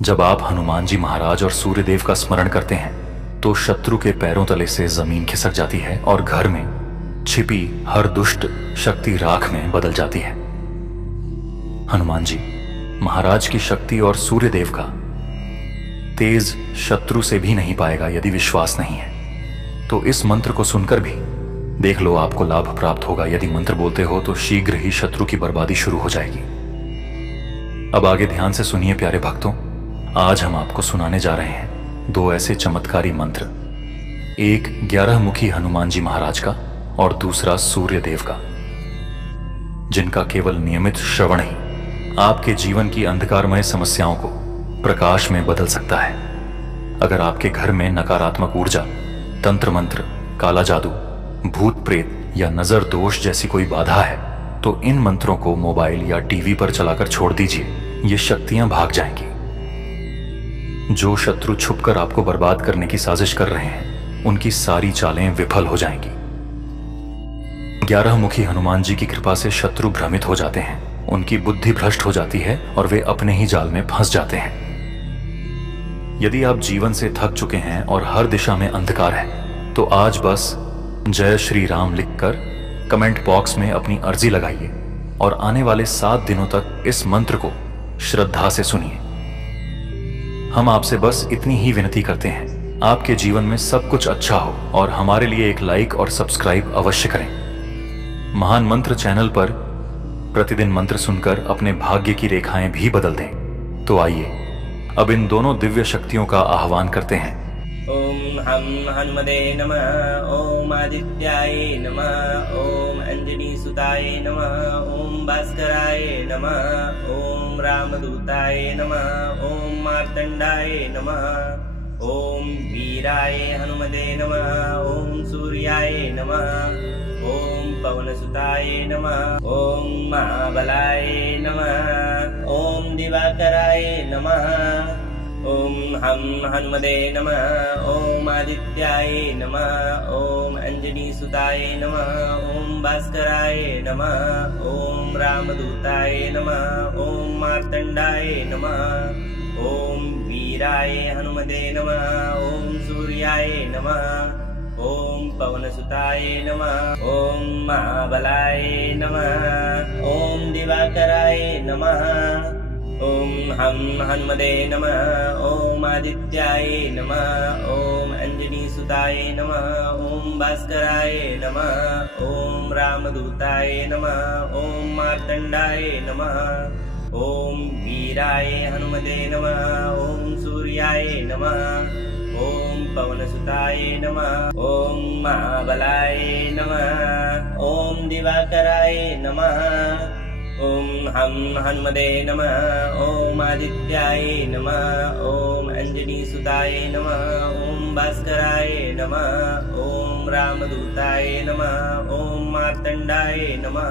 जब आप हनुमान जी महाराज और सूर्यदेव का स्मरण करते हैं तो शत्रु के पैरों तले से जमीन खिसक जाती है और घर में छिपी हर दुष्ट शक्ति राख में बदल जाती है। हनुमान जी महाराज की शक्ति और सूर्यदेव का तेज शत्रु से भी नहीं पाएगा यदि विश्वास नहीं है। तो इस मंत्र को सुनकर भी देख लो आपको लाभ प्राप्त होगा। यदि मंत्र बोलते हो तो शीघ्र ही शत्रु की बर्बादी शुरू हो जाएगी। अब आगे ध्यान से सुनिए प्यारे भक्तों, आज हम आपको सुनाने जा रहे हैं दो ऐसे चमत्कारी मंत्र, एक 11 मुखी हनुमान जी महाराज का और दूसरा सूर्यदेव का, जिनका केवल नियमित श्रवण ही आपके जीवन की अंधकारमय समस्याओं को प्रकाश में बदल सकता है। अगर आपके घर में नकारात्मक ऊर्जा, तंत्र मंत्र, काला जादू, भूत प्रेत या नजर दोष जैसी कोई बाधा है तो इन मंत्रों को मोबाइल या टीवी पर चलाकर छोड़ दीजिए। ये शक्तियां भाग जाएंगी। जो शत्रु छुपकर आपको बर्बाद करने की साजिश कर रहे हैं उनकी सारी चालें विफल हो जाएंगी। 11 मुखी हनुमान जी की कृपा से शत्रु भ्रमित हो जाते हैं, उनकी बुद्धि भ्रष्ट हो जाती है और वे अपने ही जाल में फंस जाते हैं। यदि आप जीवन से थक चुके हैं और हर दिशा में अंधकार है तो आज बस जय श्री राम लिखकर कमेंट बॉक्स में अपनी अर्जी लगाइए और आने वाले 7 दिनों तक इस मंत्र को श्रद्धा से सुनिए। हम आपसे बस इतनी ही विनती करते हैं, आपके जीवन में सब कुछ अच्छा हो और हमारे लिए एक लाइक और सब्सक्राइब अवश्य करें। महान मंत्र चैनल पर प्रतिदिन मंत्र सुनकर अपने भाग्य की रेखाएं भी बदल दें। तो आइए अब इन दोनों दिव्य शक्तियों का आह्वान करते हैं। ओम हम हनुमते नमः, ओम आदित्याय नमः, ओम अंजनी सुताय नमः, ओम भास्कराय नमः, ओम रामदूताय नमः, ओम मार्तंडाय नमः, ओम वीराय हनुमते नमः, ओम सूर्याय नमः, ओम पवनसुताय नमः, ओम महाबलाय नमः, ओम दिवाकराय नमः, ओम हम हनुमते नमः, ओम आदित्याय नमः, ओम अंजनी सुताय नमः, ओम भास्कराय नमः, ओम रामदूताय नमः, ओम मार्तंडाय नमः, ओम वीराय हनुमते नमः, ओम सूर्याय नमः, ओम पवनसुताय नमः, ओम महाबलाय नमः, ओम दिवाकराय नमः, ओम हम हनुमते नमः, ओम आदित्याय नमः, ओम अंजनी सुताय नमः, ओम भास्कराय नमः, ओम रामदूताय नमः, ओम मार्तंडाय नमः, ओम वीराय हनुमते नमः, ओम सूर्याय नमः, ओम पवनसुताय नमः, ओम महाबलाय नमः, ओम दिवाकराय नमः, ओम हम हनुमते नमः, ओम आदित्याय नमः, ओम अंजनी सुताय नमः, ओम भास्कराय नमः, ओम रामदूताय नमः, ओम मार्तंडाय नमः,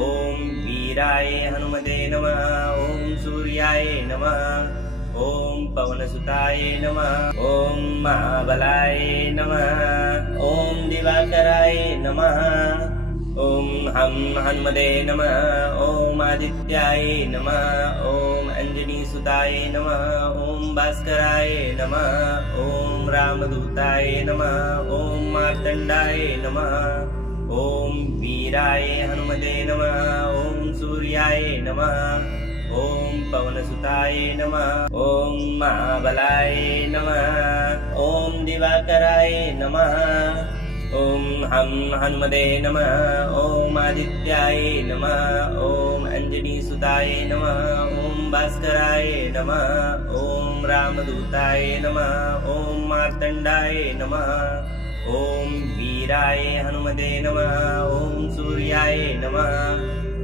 ओम वीराय हनुमते नमः, ओम सूर्याय नमः, ओम पवनसुताय नमः, ओम महाबलाय नमः, ओम दिवाकराय नमः, ओम हम हनुमते नमः, ओम आदित्याय नमः, ओम अंजनी सुताय नमः, ओम भास्कराय नमः, ओम रामदूताय नमः, ओम मार्तंडाय नमः, ओम वीराय हनुमते नमः, ओम सूर्याय नमः, ओम पवनसुताय नमः, ओम महाबलाय नमः, ओम दिवाकराय नमः, ओम हम हनुमते नमः, ओम आदित्याय नमः, ओम अंजनी सुताय नमः, ओम भास्कराय नमः, ओम रामदूताय नमः, ओम मार्तंडाय नमः, ओम वीराय हनुमते नमः, ओम सूर्याय नमः,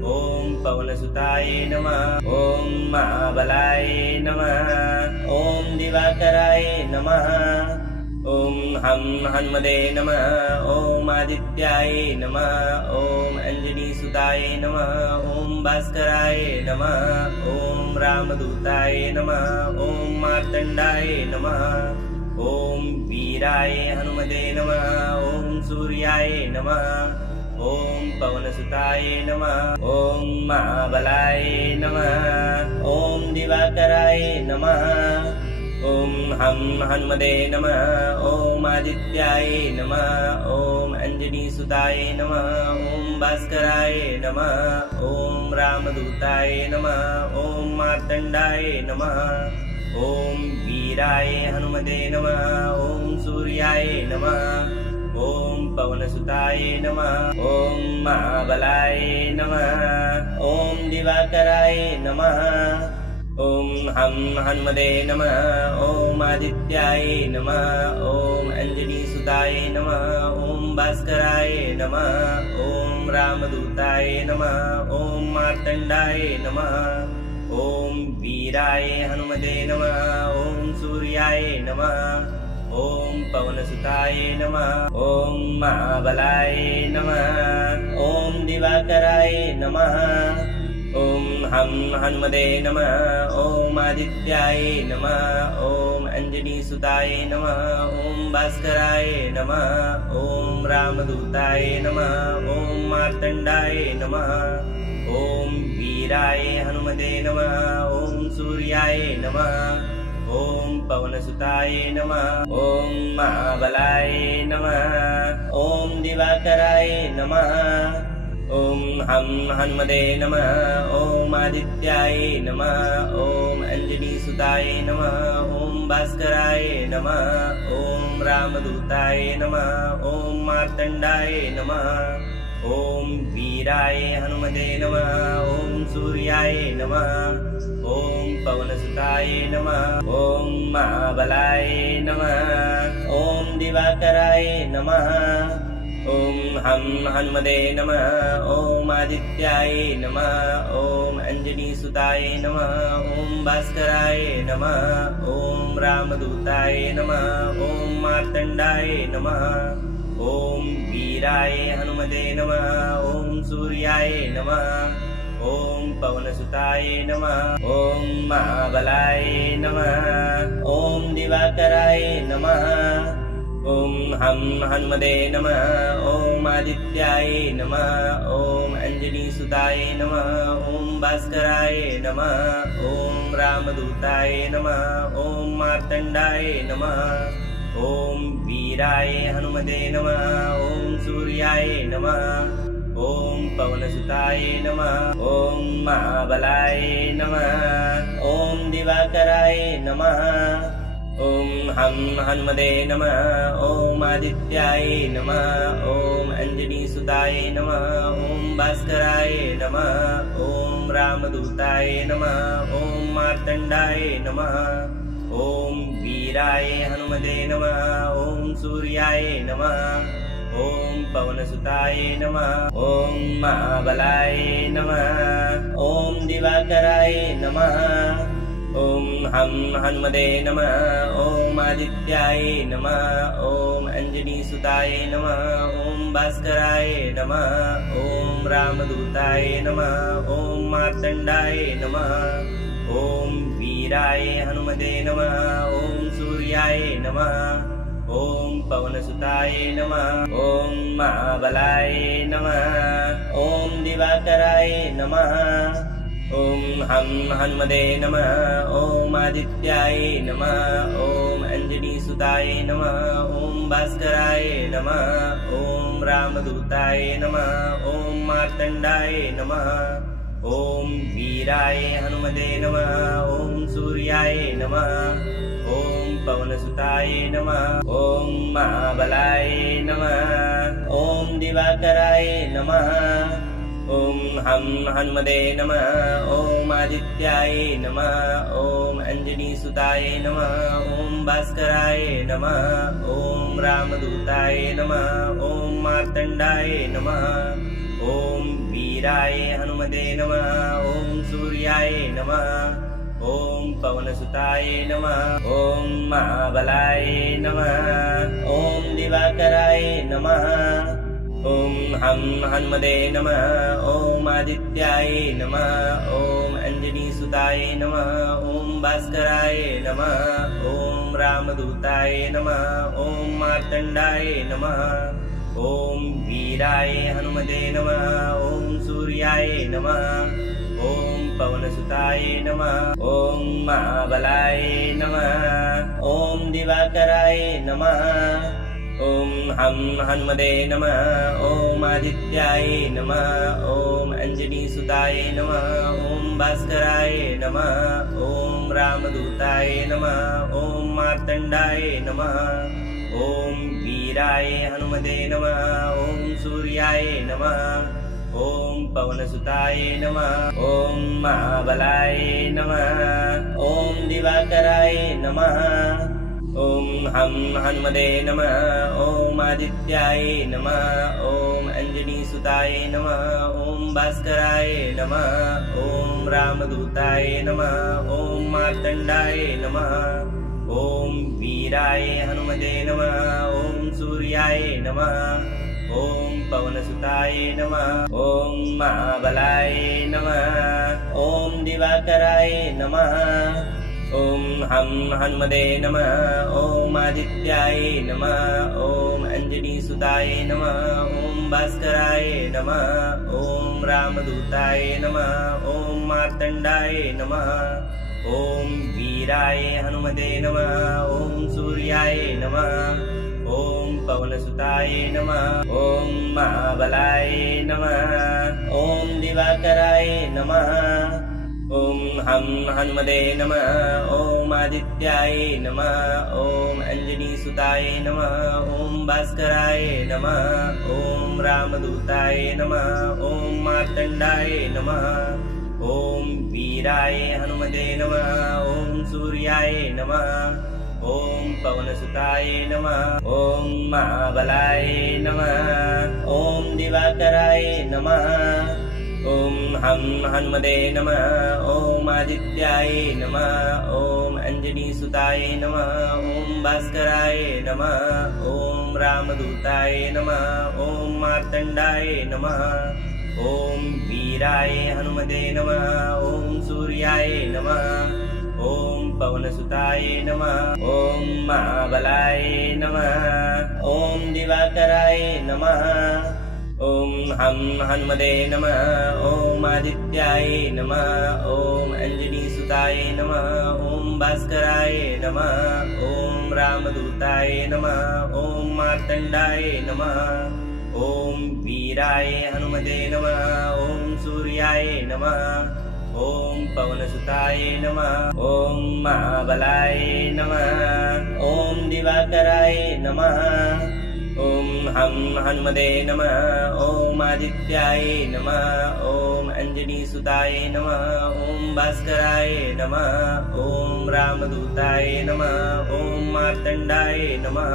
ओम पवनसुताय नमः, ओम महाबलाय नमः, ओम दिवाकराय नमः, ओम हम हनुमते नमः, ओम आदित्याय नमः, ओम अंजनी सुताय नमः, ओम भास्कराय नमः, ओम रामदूताय नमः, ओम मार्तंडाय नमः, ओम वीराय हनुमते नमः, ओम सूर्याय नमः, ओम पवनसुताय नमः, ओम महाबलाय नमः, ओम दिवाकराय नमः, हम हनुमते नमः। ॐ आदित्याय नमः। ॐ अंजनीसुताय नमः। ॐ भास्कराय नमः। ॐ रामदूताय नमः। ॐ मार्तण्डाय नमः। ॐ वीराय हनुमते नमः। ॐ सूर्याय नमः। ॐ पवनसुताय नमः। ॐ महाबलाय नमः। ॐ दिवाकराय नमः। ॐ हम हनुमते नमः। ॐ आदित्याय नमः। ॐ अंजनीसुताय नमः। ॐ भास्कराय नमः। ॐ रामदूताय नमः। ॐ मार्तण्डाय नमः। ॐ वीराय हनुमते नमः। ॐ सूर्याय नमः। ॐ पवनसुताय नमः। ॐ महाबलाय नमः। ॐ दिवाकराय नमः। ॐ हम हनुमते नमः। ॐ आदित्याय नमः। ॐ अंजनीसुताय नमः। ॐ भास्कराय नमः। ॐ रामदूताय नमः। ॐ मार्तण्डाय नमः। ॐ वीराय हनुमते नमः। ॐ सूर्याय नमः। ॐ पवनसुताय नमः। ॐ महाबलाय नमः। ॐ दिवाकराय नमः। ॐ हम हनुमते नमः। ॐ आदित्याय नमः। ॐ अंजनीसुताय नमः। ॐ भास्कराय नमः। ॐ रामदूताय नमः। ॐ मार्तण्डाय नमः। ॐ वीराय हनुमते नमः। ॐ सूर्याय नमः। ॐ पवनसुताय नमः। ॐ महाबलाय नमः। ॐ दिवाकराय नमः। ॐ हम हनुमते नमः। ॐ आदित्याय नमः। ॐ अंजनीसुताय नमः। ॐ भास्कराय नमः। ॐ रामदूताय नमः। ॐ मार्तण्डाय नमः। ॐ वीराय हनुमते नमः। ॐ सूर्याय नमः। ॐ पवनसुताय नमः। ॐ महाबलाय नमः। ॐ दिवाकराय नमः। ॐ हम हनुमते नमः। ॐ आदित्याय नमः। ॐ अंजनीसुताय नमः। ॐ भास्कराय नमः। ॐ रामदूताय नमः। ॐ मार्तण्डाय नमः। ॐ वीराय हनुमते नमः। ॐ सूर्याय नमः। ॐ पवनसुताय नमः। ॐ महाबलाय नमः। ॐ दिवाकराय नमः। ॐ हम हनुमते नमः। ॐ आदित्याय नमः। ॐ अंजनीसुताय नमः। ॐ भास्कराय नमः। ॐ रामदूताय नमः। ॐ मार्तण्डाय नमः। ॐ वीराय हनुमते नमः। ॐ सूर्याय नमः। ॐ पवनसुताय नमः। ॐ महाबलाय नमः। ॐ दिवाकराय नमः। ॐ हम हनुमते नमः। ॐ आदित्याय नमः। ॐ अंजनीसुताय नमः। ॐ भास्कराय नमः। ॐ रामदूताय नमः। ॐ मार्तण्डाय नमः। ॐ वीराय हनुमते नमः। ॐ सूर्याय नमः। ॐ पवनसुताय नमः। ॐ महाबलाय नमः। ॐ दिवाकराय नमः। ॐ हम हनुमते नमः। ॐ आदित्याय नमः। ॐ अंजनीसुताय नमः। ॐ भास्कराय नमः। ॐ रामदूताय नमः। ॐ मार्तण्डाय नमः। ॐ वीराय हनुमते नमः। ॐ सूर्याय नमः। ॐ पवनसुताय नमः। ॐ महाबलाय नमः। ॐ दिवाकराय नमः। ॐ हम हनुमते नमः। ॐ आदित्याय नमः। ॐ अंजनीसुताय नमः। ॐ भास्कराय नमः। ॐ रामदूताय नमः। ॐ मार्तण्डाय नमः। ॐ वीराय हनुमते नमः। ॐ सूर्याय नमः। ॐ पवनसुताय नमः। ॐ महाबलाय नमः। ॐ दिवाकराय नमः। ॐ हम हनुमते नमः। ॐ आदित्याय नमः। ॐ अंजनीसुताय नमः। ॐ भास्कराय नमः। ॐ रामदूताय नमः। ॐ मार्तण्डाय नमः। ॐ वीराय हनुमते नमः। ॐ सूर्याय नमः। ॐ पवनसुताय नमः। ॐ महाबलाय नमः। ॐ दिवाकराय नमः। ॐ हं हन्मदे नमः। ॐ आदित्याय नमः। ॐ अञ्जनीसुताय नमः। ॐ भास्कराय नमः। ॐ रामदूताय नमः। ॐ मार्तण्डाय नमः। ॐ वीराय हनुमते नमः। ॐ सूर्याय नमः। ॐ पवनसुताय नमः। ॐ महाबलाय नमः। ॐ दिवाकराय नमः। ॐ हं हन्मदे नमः। ॐ आदित्याय नमः। ॐ अञ्जनीसुताय नमः। ॐ भास्कराय नमः। ॐ रामदूताय नमः। ॐ मार्तण्डाय नमः। ॐ वीराय हनुमते नमः। ॐ सूर्याय नमः। ॐ पवनसुताय नमः। ॐ महाबलाय नमः। ॐ दिवाकराय नमः। ॐ हं हन्मदे नमः। ॐ आदित्याय नमः। ॐ अञ्जनीसुताय नमः। ॐ भास्कराय नमः। ॐ रामदूताय नमः। ॐ मार्तण्डाय नमः। ॐ वीराय हनुमते नमः। ॐ सूर्याय नमः। ॐ पवनसुताय नमः। ॐ महाबलाय नमः। ॐ दिवाकराय नमः। ॐ हं हन्मदे नमः। ॐ आदित्याय नमः। ॐ अञ्जनीसुताय नमः। ॐ भास्कराय नमः। ॐ रामदूताय नमः। ॐ मार्तण्डाय नमः। ॐ वीराय हनुमते नमः। ॐ सूर्याय नमः। ॐ पवनसुताय नमः। ॐ महाबलाय नमः। ॐ दिवाकराय नमः। ॐ हं हन्मदे नमः। ॐ आदित्याय नमः। ॐ अञ्जनीसुताय नमः। ॐ भास्कराय नमः। ॐ रामदूताय नमः। ॐ मार्तण्डाय नमः। ॐ वीराय हनुमते नमः। ॐ सूर्याय नमः। ॐ पवनसुताय नमः। ॐ महाबलाय नमः। ॐ दिवाकराय नमः। ॐ हं हन्मदे नमः। ॐ आदित्याय नमः। ॐ अञ्जनीसुताय नमः। ॐ भास्कराय नमः। ॐ रामदूताय नमः। ॐ मार्तण्डाय नमः। ॐ वीराय हनुमते नमः। ॐ सूर्याय नमः। ॐ पवनसुताय नमः। ॐ महाबलाय नमः। ॐ दिवाकराय नमः। ॐ हं हन्मदे नमः। ॐ आदित्याय नमः। ॐ अञ्जनीसुताय नमः। ॐ भास्कराय नमः। ॐ रामदूताय नमः। ॐ मार्तण्डाय नमः।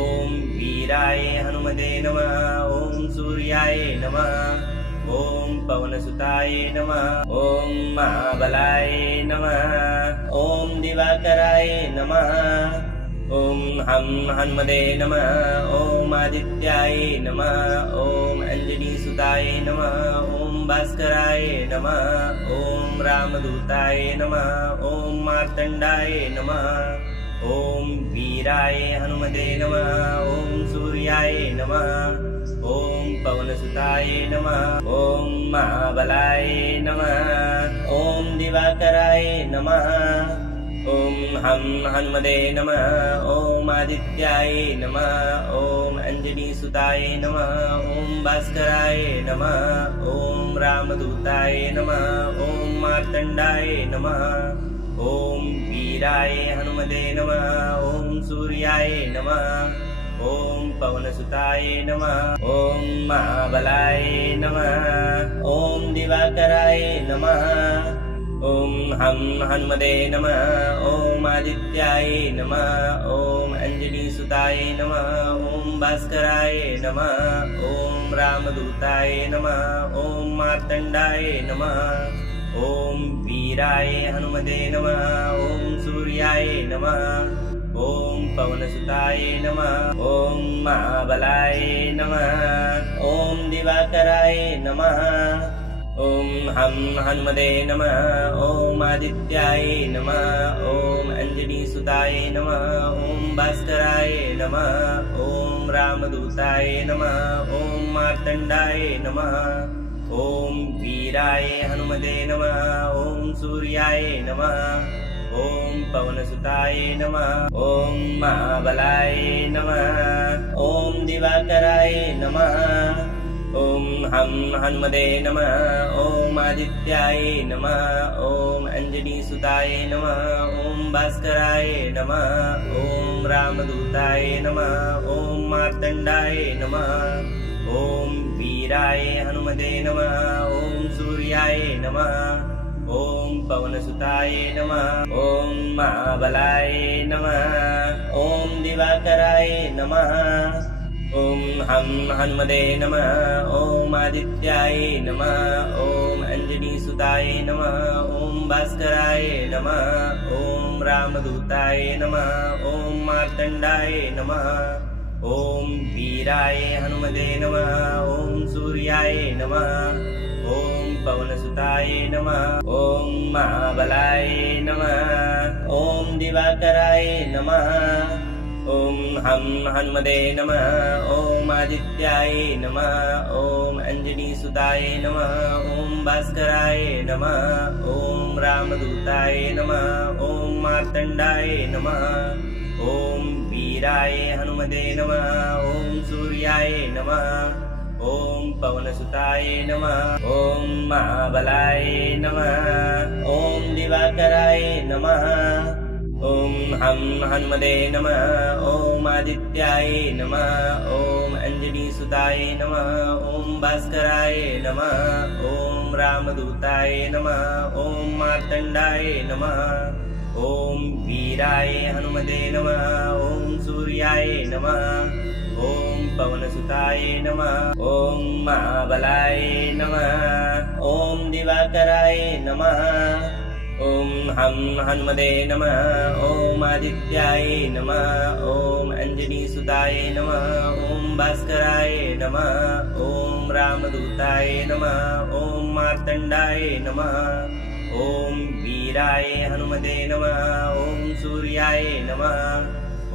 ॐ वीराय हनुमते नमः। ॐ सूर्याय नमः। ॐ पवनसुताय नमः। ॐ महाबलाय नमः। ॐ दिवाकराय नमः। ॐ हं हन्मदे नमः। ॐ आदित्याय नमः। ॐ अञ्जनीसुताय नमः। ॐ भास्कराय नमः। ॐ रामदूताय नमः। ॐ मार्तण्डाय नमः। ॐ वीराय हनुमते नमः। ॐ सूर्याय नमः। ॐ पवनसुताय नमः। ॐ महाबलाय नमः। ॐ दिवाकराय नमः। ॐ हं हन्मदे नमः। ॐ आदित्याय नमः। ॐ अञ्जनीसुताय नमः। ॐ भास्कराय नमः। ॐ रामदूताय नमः। ॐ मार्तण्डाय नमः। ॐ वीराय हनुमते नमः। ॐ सूर्याय नमः। ॐ पवनसुताय नमः। ॐ महाबलाय नमः। ॐ दिवाकराय नमः। ॐ हं हन्मदे नमः। ॐ आदित्याय नमः। ॐ अञ्जनीसुताय नमः। ॐ भास्कराय नमः। ॐ रामदूताय नमः। ॐ मार्तण्डाय नमः। ॐ वीराय हनुमते नमः। ॐ सूर्याय नमः। ॐ पवनसुताय नमः। ॐ महाबलाय नमः। ॐ दिवाकराय नमः। ॐ हं हन्मदे नमः। ॐ आदित्याय नमः। ॐ अञ्जनीसुताय नमः। ॐ भास्कराय नमः। ॐ रामदूताय नमः। ॐ मार्तण्डाय नमः। ॐ वीराय हनुमते नमः। ॐ सूर्याय नमः। ॐ पवनसुताय नमः। ॐ महाबलाय नमः। ॐ दिवाकराय नमः। ॐ हं हन्मदे नमः। ॐ आदित्याय नमः। ॐ अञ्जनीसुताय नमः। ॐ भास्कराय नमः। ॐ रामदूताय नमः। ॐ मार्तण्डाय नमः। ॐ वीराय हनुमते नमः। ॐ सूर्याय नमः। ॐ पवनसुताय नमः। ॐ महाबलाय नमः। ॐ दिवाकराय नमः। ॐ हं हन्मदे नमः। ॐ आदित्याय नमः। ॐ अञ्जनीसुताय नमः। ॐ भास्कराय नमः। ॐ रामदूताय नमः। ॐ मार्तण्डाय नमः। ॐ वीराय हनुमते नमः। ॐ सूर्याय नमः। ॐ पवनसुताय नमः। ॐ महाबलाय नमः। ॐ दिवाकराय नमः। ॐ हं हन्मदे नमः। ॐ आदित्याय नमः। ॐ अञ्जनीसुताय नमः। ॐ भास्कराय नमः। ॐ रामदूताय नमः। ॐ मार्तण्डाय नमः। ॐ वीराय हनुमते नमः। ॐ सूर्याय नमः। ॐ पवनसुताय नमः। ॐ महाबलाय नमः। ॐ दिवाकराय नमः। ॐ हं हन्मदे नमः। ॐ आदित्याय नमः। ॐ अञ्जनीसुताय नमः। ॐ भास्कराय नमः। ॐ रामदूताय नमः। ॐ मार्तण्डाय नमः। ॐ वीराय हनुमते नमः। ॐ सूर्याय नमः। ॐ पवनसुताय नमः। ॐ महाबलाय नमः। ॐ दिवाकराय नमः। ॐ हं हन्मदे नमः। ॐ आदित्याय नमः। ॐ अञ्जनीसुताय नमः। ॐ भास्कराय नमः। ॐ रामदूताय नमः। ॐ मार्तण्डाय नमः। ॐ वीराय हनुमते नमः। ॐ सूर्याय नमः।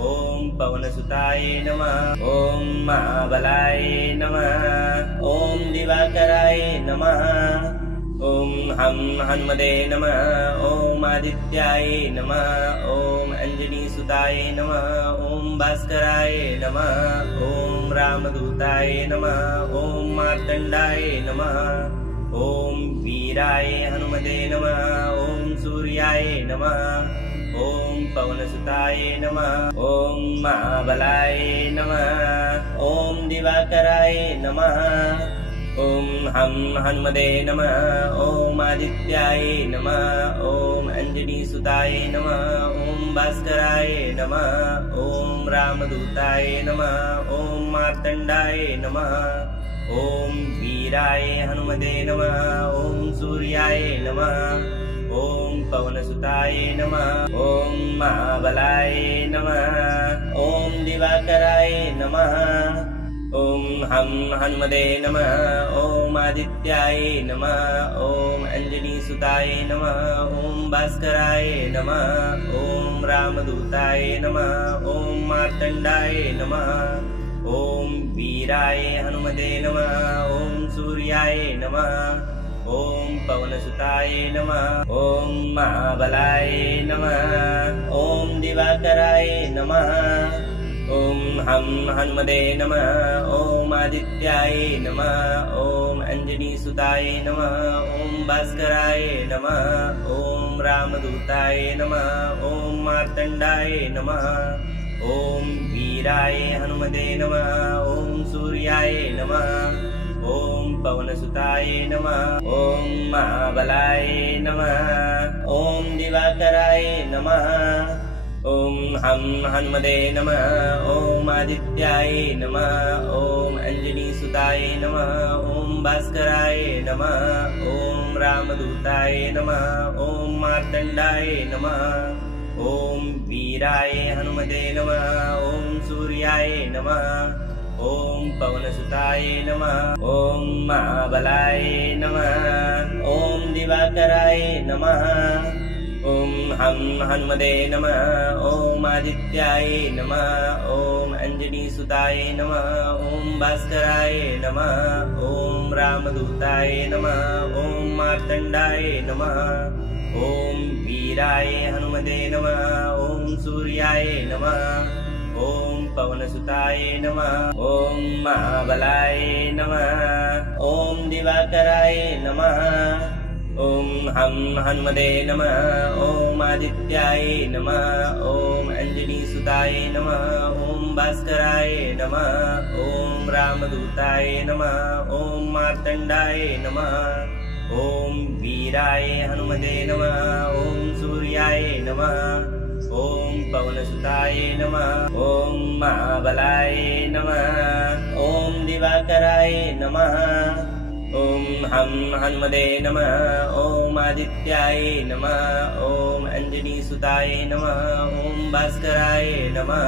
ॐ पवनसुताय नमः। ॐ महाबलाय नमः। ॐ दिवाकराय नमः। ॐ हं हन्मदे नमः। ॐ आदित्याय नमः। ॐ अञ्जनीसुताय नमः। ॐ भास्कराय नमः। ॐ रामदूताय नमः। ॐ मार्तण्डाय नमः। ॐ वीराय हनुमते नमः। ॐ सूर्याय नमः। ॐ पवनसुताय नमः। ॐ महाबलाय नमः। ॐ दिवाकराय नमः। ॐ हं हन्मदे नमः। ॐ आदित्याय नमः। ॐ अञ्जनीसुताय नमः। ॐ भास्कराय नमः। ॐ रामदूताय नमः। ॐ मार्तण्डाय नमः। ॐ वीराय हनुमते नमः। ॐ सूर्याय नमः। ॐ पवनसुताय नमः। ॐ महाबलाय नमः। ॐ दिवाकराय नमः। ॐ हं हन्मदे नमः। ॐ आदित्याय नमः। ॐ अञ्जनीसुताय नमः। ॐ भास्कराय नमः। ॐ रामदूताय नमः। ॐ मार्तण्डाय नमः। ॐ वीराय हनुमते नमः। ॐ सूर्याय नमः। ॐ पवनसुताय नमः। ॐ महाबलाय नमः। ॐ दिवाकराय नमः। ॐ हं हन्मदे नमः। ॐ आदित्याय नमः। ॐ अञ्जनीसुताय नमः। ॐ भास्कराय नमः। ॐ रामदूताय नमः। ॐ मार्तण्डाय नमः। ॐ वीराय हनुमते नमः। ॐ सूर्याय नमः। ॐ पवनसुताय नमः। ॐ महाबलाय नमः। ॐ दिवाकराय नमः। ॐ हं हन्मदे नमः। ॐ आदित्याय नमः। ॐ अञ्जनीसुताय नमः। ॐ भास्कराय नमः। ॐ रामदूताय नमः। ॐ मार्तण्डाय नमः। ॐ वीराय हनुमते नमः। ॐ सूर्याय नमः। ॐ पवनसुताय नमः। ॐ महाबलाय नमः। ॐ दिवाकराय नमः। ॐ हं हन्मदे नमः। ॐ आदित्याय नमः। ॐ अञ्जनीसुताय नमः। ॐ भास्कराय नमः। ॐ रामदूताय नमः। ॐ मार्तण्डाय नमः। ॐ वीराय हनुमते नमः। ॐ सूर्याय नमः। ॐ पवनसुताय नमः। ॐ महाबलाय नमः। ॐ दिवाकराय नमः। ॐ हनुमते नमः। ॐ आदित्याय नमः। ॐ अंजनीसुताय नमः। ॐ भास्कराय नमः। ॐ रामदूताय नमः। ॐ मार्तण्डाय नमः। ॐ वीराय हनुमते नमः। ॐ सूर्याय नमः। ॐ पवनसुताय नमः। ॐ महाबलाय नमः। ॐ दिवाकराय नमः। ॐ हनुमते नमः। ॐ आदित्याय नमः। ॐ अंजनीसुताय नमः। ॐ भास्कराय नमः।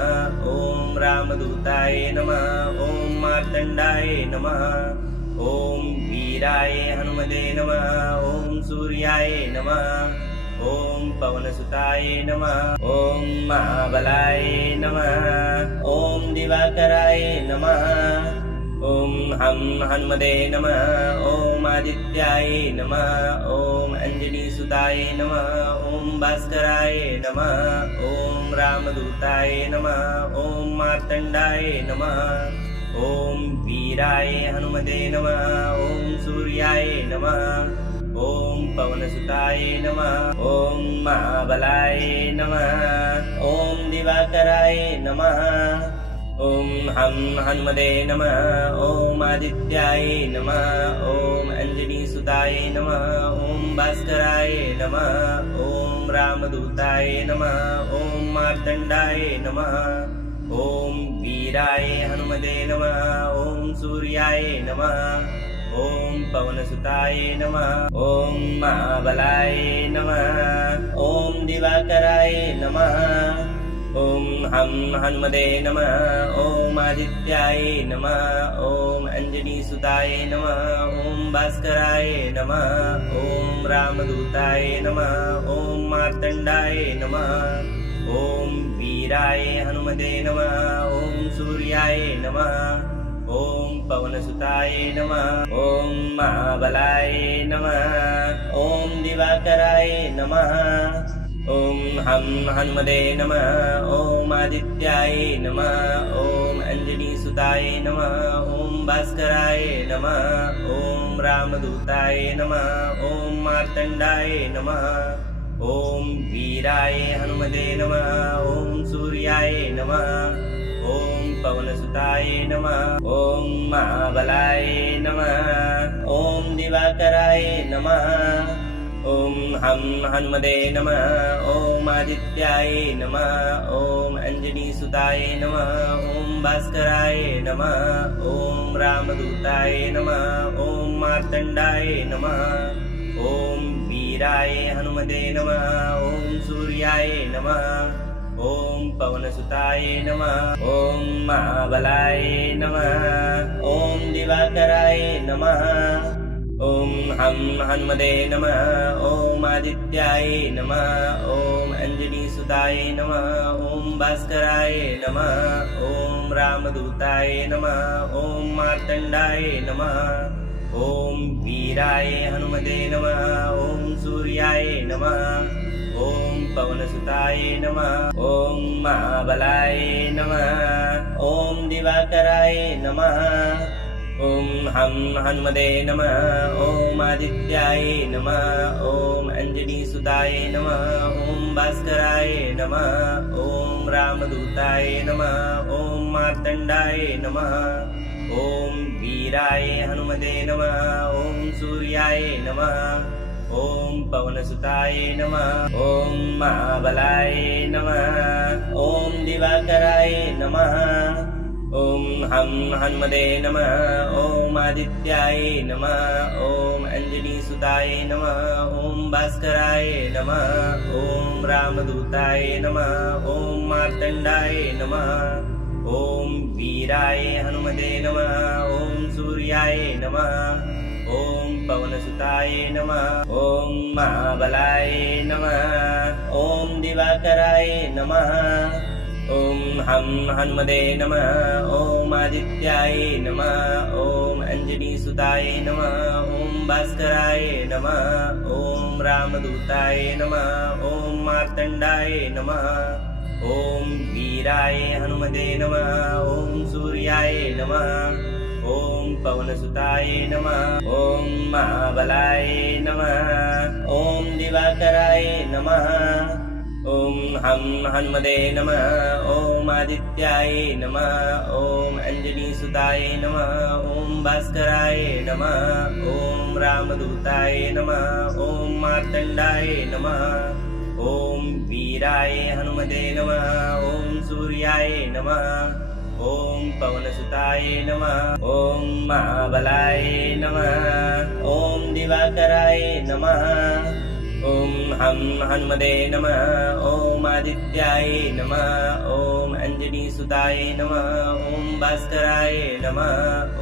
ॐ रामदूताय नमः। ॐ मार्तण्डाय नमः। ॐ वीराय हनुमते नमः। ॐ सूर्याय नमः। ॐ पवनसुताय नमः। ॐ महाबलाय नमः। ॐ दिवाकराय नमः। ॐ हनुमते नमः। ॐ आदित्याय नमः। ॐ अंजनीसुताय नमः। ॐ भास्कराय नमः। ॐ रामदूताय नमः। ॐ मार्तण्डाय नमः। ॐ वीराय हनुमते नमः। ॐ सूर्याय नमः। ॐ पवनसुताय नमः। ॐ महाबलाय नमः। ॐ दिवाकराय नमः। ॐ हनुमते नमः। ॐ आदित्याय नमः। ॐ अंजनीसुताय नमः। ॐ भास्कराय नमः। ॐ रामदूताय नमः। ॐ मार्तण्डाय नमः। ॐ वीराय हनुमते नमः। ॐ सूर्याय नमः। ॐ पवनसुताय नमः। ॐ महाबलाय नमः। ॐ दिवाकराय नमः। ॐ हनुमते नमः। ॐ आदित्याय नमः। ॐ अंजनीसुताय नमः। ॐ भास्कराय नमः। ॐ रामदूताय नमः। ॐ मार्तण्डाय नमः। ॐ वीराय हनुमते नमः। ॐ सूर्याय नमः। ॐ पवनसुताय नमः। ॐ महाबलाय नमः। ॐ दिवाकराय नमः। ॐ हनुमते नमः। ॐ आदित्याय नमः। ॐ अंजनीसुताय नमः। ॐ भास्कराय नमः। ॐ रामदूताय नमः। ॐ मार्तण्डाय नमः। ॐ वीराय हनुमते नमः। ॐ सूर्याय नमः। ॐ पवनसुताय नमः। ॐ महाबलाय नमः। ॐ दिवाकराय नमः। ॐ हनुमते नमः। ॐ आदित्याय नमः। ॐ अंजनीसुताय नमः। ॐ भास्कराय नमः। ॐ रामदूताय नमः। ॐ मार्तण्डाय नमः। ॐ वीराय हनुमते नमः। ॐ सूर्याय नमः। ॐ पवनसुताय नमः। ॐ महाबलाय नमः। ॐ दिवाकराय नमः। ॐ हनुमते नमः। ॐ आदित्याय नमः। ॐ अंजनीसुताय नमः। ॐ भास्कराय नमः। ॐ रामदूताय नमः। ॐ मार्तण्डाय नमः। ॐ वीराय हनुमते नमः। ॐ सूर्याय नमः। ॐ पवनसुताय नमः। ॐ महाबलाय नमः। ॐ दिवाकराय नमः। ॐ हनुमते नमः। ॐ आदित्याय नमः। ॐ अंजनीसुताय नमः। ॐ भास्कराय नमः। ॐ रामदूताय नमः। ॐ मार्तण्डाय नमः। ॐ वीराय हनुमते नमः। ॐ सूर्याय नमः। ॐ पवनसुताय नमः। ॐ महाबलाय नमः। ॐ दिवाकराय नमः। ॐ हनुमते नमः। ॐ आदित्याय नमः। ॐ अंजनीसुताय नमः। ॐ भास्कराय नमः। ॐ रामदूताय नमः। ॐ मार्तण्डाय नमः। ॐ वीराय हनुमते नमः। ॐ सूर्याय नमः। ॐ पवनसुताय नमः। ॐ महाबलाय नमः। ॐ दिवाकराय नमः। ॐ हं हनुमते नमः। ॐ आदित्याय नमः। ॐ अञ्जनीसुताय नमः। ॐ भास्कराय नमः। ॐ रामदूताय नमः। ॐ मार्तण्डाय नमः। ॐ वीराय हनुमते नमः। ॐ सूर्याय नमः। ॐ पवनसुताय नमः। ॐ महाबलाय नमः। ॐ दिवाकराय नमः। ॐ हं हनुमते नमः। ॐ आदित्याय नमः। ॐ अञ्जनीसुताय नमः। ॐ भास्कराय नमः। ॐ रामदूताय नमः। ॐ मार्तण्डाय नमः। ॐ वीराय हनुमते नमः। ॐ सूर्याय नमः। ॐ पवनसुताय नमः। ॐ महाबलाय नमः। ॐ दिवाकराय नमः। ॐ हं हनुमते नमः। ॐ आदित्याय नमः। ॐ अञ्जनीसुताय नमः। ॐ भास्कराय नमः।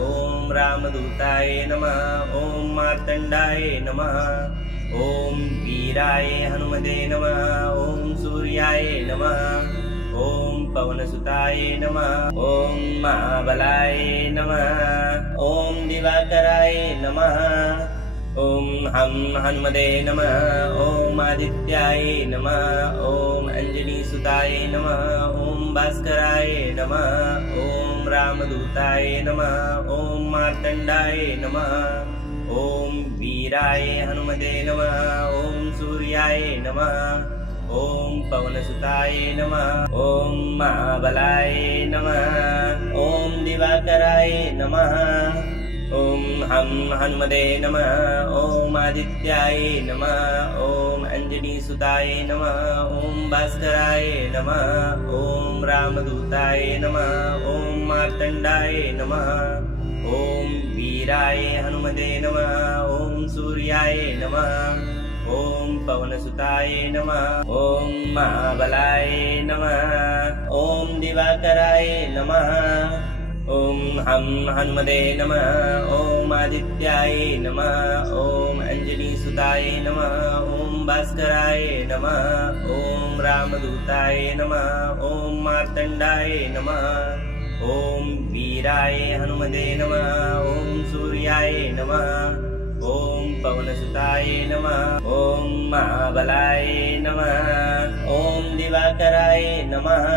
ॐ रामदूताय नमः। ॐ मार्तण्डाय नमः। ॐ वीराय हनुमते नमः। ॐ सूर्याय नमः। ॐ पवनसुताय नमः। ॐ महाबलाय नमः। ॐ दिवाकराय नमः। ॐ हं हनुमते नमः। ॐ आदित्याय नमः। ॐ अञ्जनीसुताय नमः। ॐ भास्कराय नमः। ॐ रामदूताय नमः। ॐ मार्तण्डाय नमः। ॐ वीराय हनुमते नमः। ॐ सूर्याय नमः। ॐ पवनसुताय नमः। ॐ महाबलाय नमः। ॐ दिवाकराय नमः। ॐ हं हनुमते नमः। ॐ आदित्याय नमः। ॐ अञ्जनीसुताय नमः। ॐ भास्कराय नमः। ॐ रामदूताय नमः। ॐ मार्तण्डाय नमः। ॐ वीराय हनुमते नमः। ॐ सूर्याय नमः। ॐ पवनसुताय नमः। ॐ महाबलाय नमः। ॐ दिवाकराय नमः। ॐ हं हनुमते नमः। ॐ आदित्याय नमः। ॐ अञ्जनीसुताय नमः। ॐ भास्कराय नमः। ॐ रामदूताय नमः। ॐ मार्तण्डाय नमः। ॐ वीराय हनुमते नमः। ॐ सूर्याय नमः। ॐ पवनसुताय नमः। ॐ महाबलाय नमः। ॐ दिवाकराय नमः।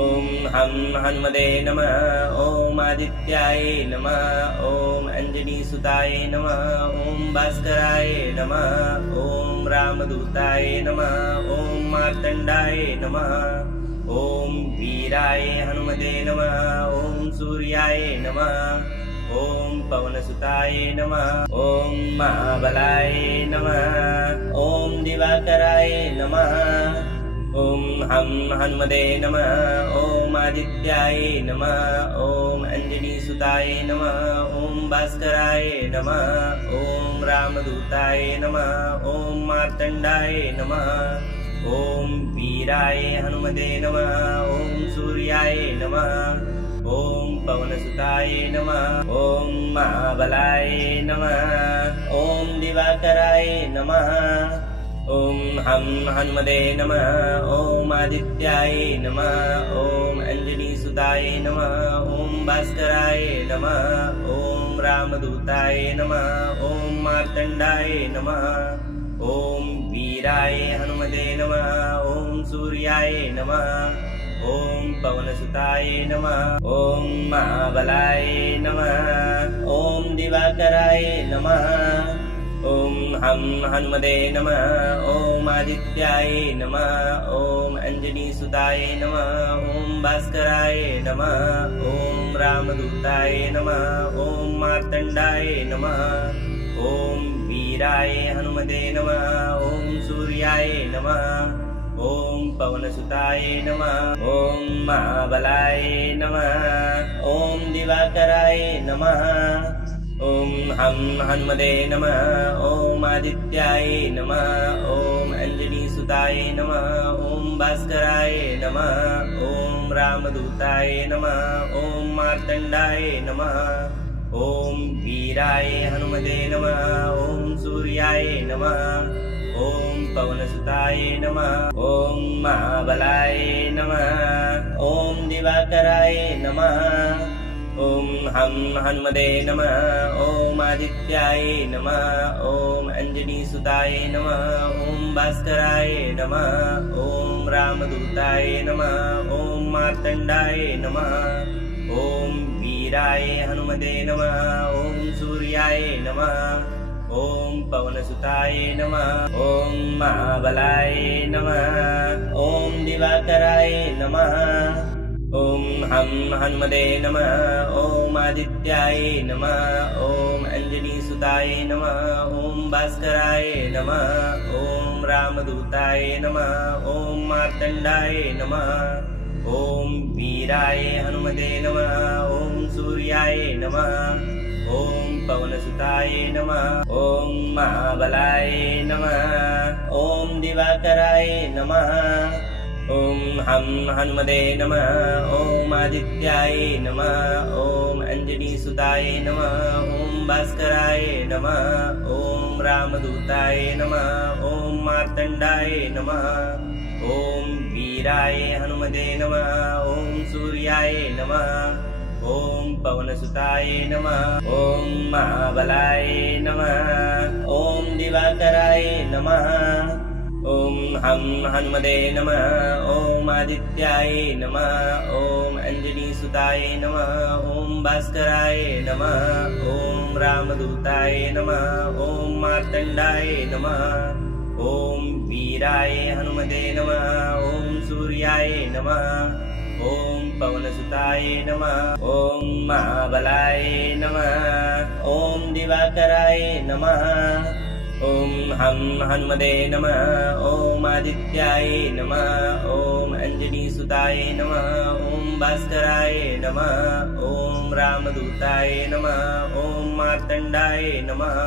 ॐ हं हनुमते नमः। ॐ आदित्याय नमः। ॐ अञ्जनीसुताय नमः। ॐ भास्कराय नमः। ॐ रामदूताय नमः। ॐ मार्तण्डाय नमः। ॐ वीराय हनुमते नमः। ॐ सूर्याय नमः। ॐ पवनसुताय नमः। ॐ महाबलाय नमः। ॐ दिवाकराय नमः। ॐ हं हनुमते नमः। ॐ आदित्याय नमः। ॐ अञ्जनीसुताय नमः। ॐ भास्कराय नमः। ॐ रामदूताय नमः। ॐ मार्तण्डाय नमः। ॐ वीराय हनुमते नमः। ॐ सूर्याय नमः। ॐ पवनसुताय नमः। ॐ महाबलाय नमः। ॐ दिवाकराय नमः। ॐ हं हनुमते नमः। ॐ आदित्याय नमः। ॐ अञ्जनीसुताय नमः। ॐ भास्कराय नमः। ॐ रामदूताय नमः। ॐ मार्तण्डाय नमः। ॐ वीराय हनुमते नमः। ॐ सूर्याय नमः। ॐ पवनसुताय नमः। ॐ महाबलाय नमः। ॐ दिवाकराय नमः। ॐ हं हनुमते नमः। ॐ आदित्याय नमः। ॐ अञ्जनीसुताय नमः। ॐ भास्कराय नमः। ॐ रामदूताय नमः। ॐ मार्तण्डाय नमः। ॐ वीराय हनुमते नमः। ॐ सूर्याय नमः। ॐ पवनसुताय नमः। ॐ महाबलाय नमः। ॐ दिवाकराय नमः। ॐ हं हनुमते नमः। ॐ आदित्याय नमः। ॐ अञ्जनीसुताय नमः। ॐ भास्कराय नमः। ॐ रामदूताय नमः। ॐ मार्तण्डाय नमः। ॐ वीराय हनुमते नमः। ॐ सूर्याय नमः। ॐ पवनसुताय नमः। ॐ महाबलाय नमः। ॐ दिवाकराय नमः। ॐ हनुमते नमः। ॐ आदित्याय नमः। ॐ अंजनीसुताय नमः। ॐ भास्कराय नमः। ॐ रामदूताय नमः। ॐ मार्तण्डाय नमः। ॐ वीराय हनुमते नमः। ॐ सूर्याय नमः। ॐ पवनसुताय नमः। ॐ महाबलाय नमः। ॐ दिवाकराय नमः। ॐ हनुमते नमः। ॐ आदित्याय नमः। ॐ अंजनीसुताय नमः। ॐ भास्कराय नमः। ॐ रामदूताय नमः। ॐ मार्तण्डाय नमः। ॐ वीराय हनुमते नमः। ॐ सूर्याय नमः। ॐ पवनसुताय नमः। ॐ महाबलाय नमः। ॐ दिवाकराय नमः। ॐ हनुमते नमः। ॐ आदित्याय नमः। ॐ अंजनीसुताय नमः। ॐ भास्कराय नमः। ॐ रामदूताय नमः। ॐ मार्तण्डाय नमः। ॐ वीराय हनुमते नमः। ॐ सूर्याय नमः। ॐ पवनसुताय नमः। ॐ महाबलाय नमः। ॐ दिवाकराय नमः। ॐ हनुमते नमः। ॐ आदित्याय नमः। ॐ अंजनीसुताय नमः। ॐ भास्कराय नमः। ॐ रामदूताय नमः। ॐ मार्तण्डाय नमः। ॐ वीराय हनुमते नमः। ॐ सूर्याय नमः। ॐ पवनसुताय नमः। ॐ महाबलाय नमः। ॐ दिवाकराय नमः। ॐ हनुमते नमः। ॐ आदित्याय नमः। ॐ अंजनीसुताय नमः। ॐ भास्कराय नमः। ॐ रामदूताय नमः। ॐ मार्तण्डाय नमः।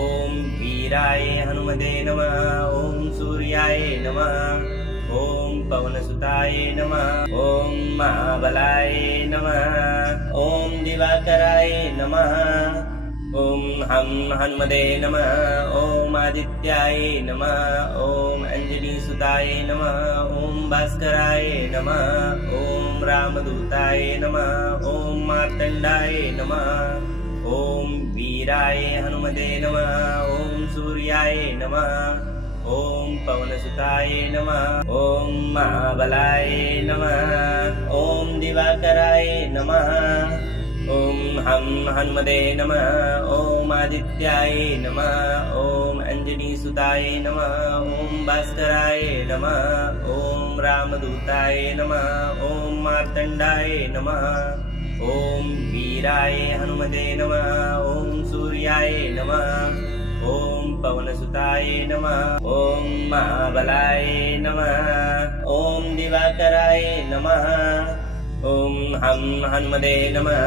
ॐ वीराय हनुमते नमः। ॐ सूर्याय नमः। ॐ पवनसुताय नमः। ॐ महाबलाय नमः। ॐ दिवाकराय नमः। ॐ हनुमते नमः। ॐ आदित्याय नमः। ॐ अंजनीसुताय नमः। ॐ भास्कराय नमः। ॐ रामदूताय नमः। ॐ मार्तण्डाय नमः। ॐ वीराय हनुमते नमः। ॐ सूर्याय नमः। ॐ पवनसुताय नमः। ॐ महाबलाय नमः। ॐ दिवाकराय नमः। ॐ हनुमते नमः। ॐ आदित्याय नमः। ॐ अंजनीसुताय नमः। ॐ भास्कराय नमः। ॐ रामदूताय नमः। ॐ मार्तण्डाय नमः। ॐ वीराय हनुमते नमः। ॐ सूर्याय नमः। ॐ पवनसुताय नमः। ॐ महाबलाय नमः। ॐ दिवाकराय नमः। ॐ हनुमते नमः।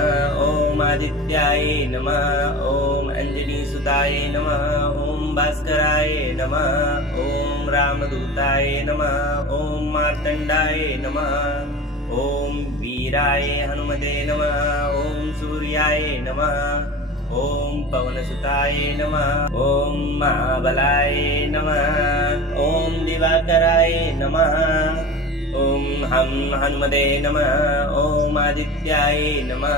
ॐ आदित्याय नमः। ॐ अंजनीसुताय नमः। ॐ भास्कराय नमः। ॐ रामदूताय नमः। ॐ मार्तण्डाय नमः। ॐ वीराय हनुमते नमः। ॐ सूर्याय नमः। ॐ पवनसुताय नमः। ॐ महाबलाय नमः। ॐ दिवाकराय नमः। ॐ हनुमते नमः। ॐ आदित्याय नमः।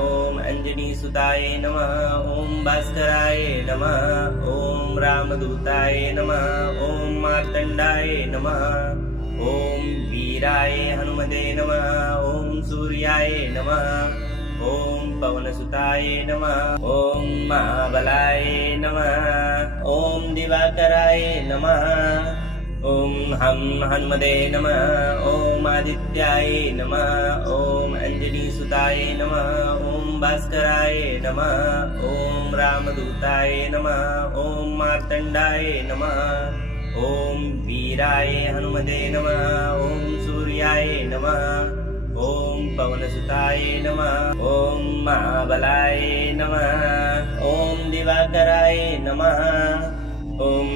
ॐ अंजनीसुताय नमः। ॐ भास्कराय नमः। ॐ रामदूताय नमः। ॐ मार्तण्डाय नमः। ॐ वीराय हनुमते नमः। ॐ सूर्याय नमः। ॐ पवनसुताय नमः। ॐ महाबलाय नमः। ॐ दिवाकराय नमः। ॐ हनुमते नमः। ॐ आदित्याय नमः। ॐ अंजनीसुताय नमः। ॐ भास्कराय नमः। ॐ रामदूताय नमः। ॐ मार्तण्डाय नमः। ॐ वीराय हनुमते नमः। ॐ सूर्याय नमः। ॐ पवनसुताय नमः। ॐ महाबलाय नमः। ॐ दिवाकराय नमः। ॐ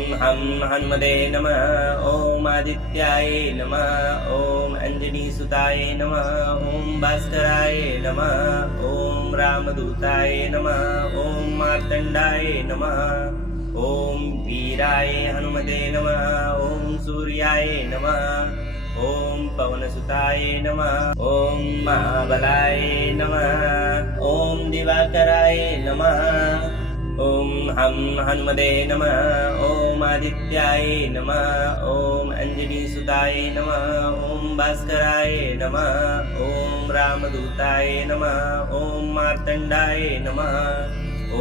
हनुमते नमः। ॐ आदित्याय नमः। ॐ अंजनीसुताय नमः। ॐ भास्कराय नमः। ॐ रामदूताय नमः। ॐ मार्तण्डाय नमः। ॐ वीराय हनुमते नमः। ॐ सूर्याय नमः। ॐ पवनसुताय नमः। ॐ महाबलाय नमः। ॐ दिवाकराय नमः। ॐ हं हनुमते नमः। ॐ आदित्याय नमः। ॐ अंजनीसुताय नमः। ॐ भास्कराय नमः। ॐ रामदूताय नमः। ॐ मार्तण्डाय नमः।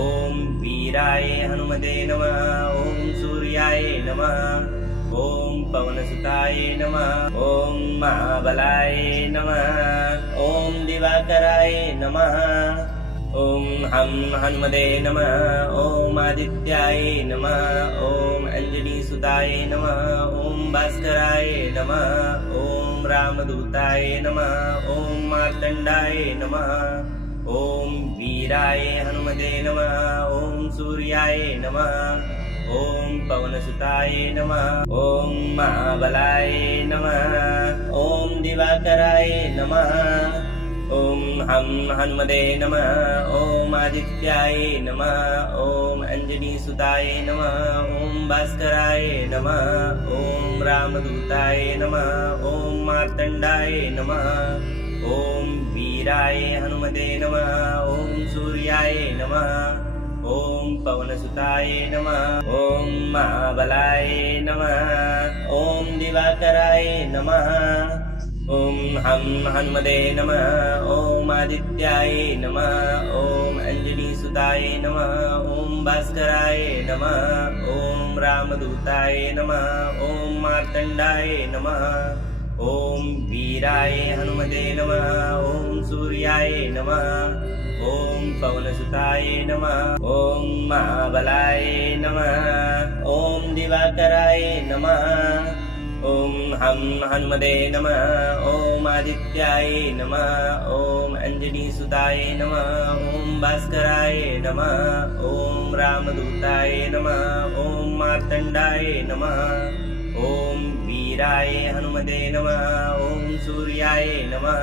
ॐ वीराय हनुमते नमः। ॐ सूर्याय नमः। ॐ पवनसुताय नमः। ॐ महाबलाय नमः। ॐ दिवाकराय नमः। ॐ हं हनुमते नमः। ॐ आदित्याय नमः। ॐ अंजनीसुताय नमः। ॐ भास्कराय नमः। ॐ रामदूताय नमः। ॐ मार्तण्डाय नमः। ॐ वीराय हनुमते नमः। ॐ सूर्याय नमः। ॐ पवनसुताय नमः। ॐ महाबलाय नमः। ॐ दिवाकराय नमः। ॐ हं हनुमते नमः। ॐ आदित्याय नमः। ॐ अंजनीसुताय नमः। ॐ भास्कराय नमः। ॐ रामदूताय नमः। ॐ मार्तण्डाय नमः। ॐ वीराय हनुमते नमः। ॐ सूर्याय नमः। ॐ पवनसुताय नमः। ॐ महाबलाय नमः। ॐ दिवाकराय नमः। ॐ हं हनुमते नमः। ॐ आदित्याय नमः। ॐ अंजनीसुताय नमः। ॐ भास्कराय नमः। ॐ रामदूताय नमः। ॐ मार्तण्डाय नमः। ॐ वीराय हनुमते नमः। ॐ सूर्याय नमः। ॐ पवनसुताय नमः। ॐ महाबलाय नमः। ॐ दिवाकराय नमः। ॐ हं हनुमते नमः। ॐ आदित्याय नमः। ॐ अंजनीसुताय नमः। ॐ भास्कराय नमः। ॐ रामदूताय नमः। ॐ मार्तण्डाय नमः। ॐ वीराय हनुमते नमः। ॐ सूर्याय नमः।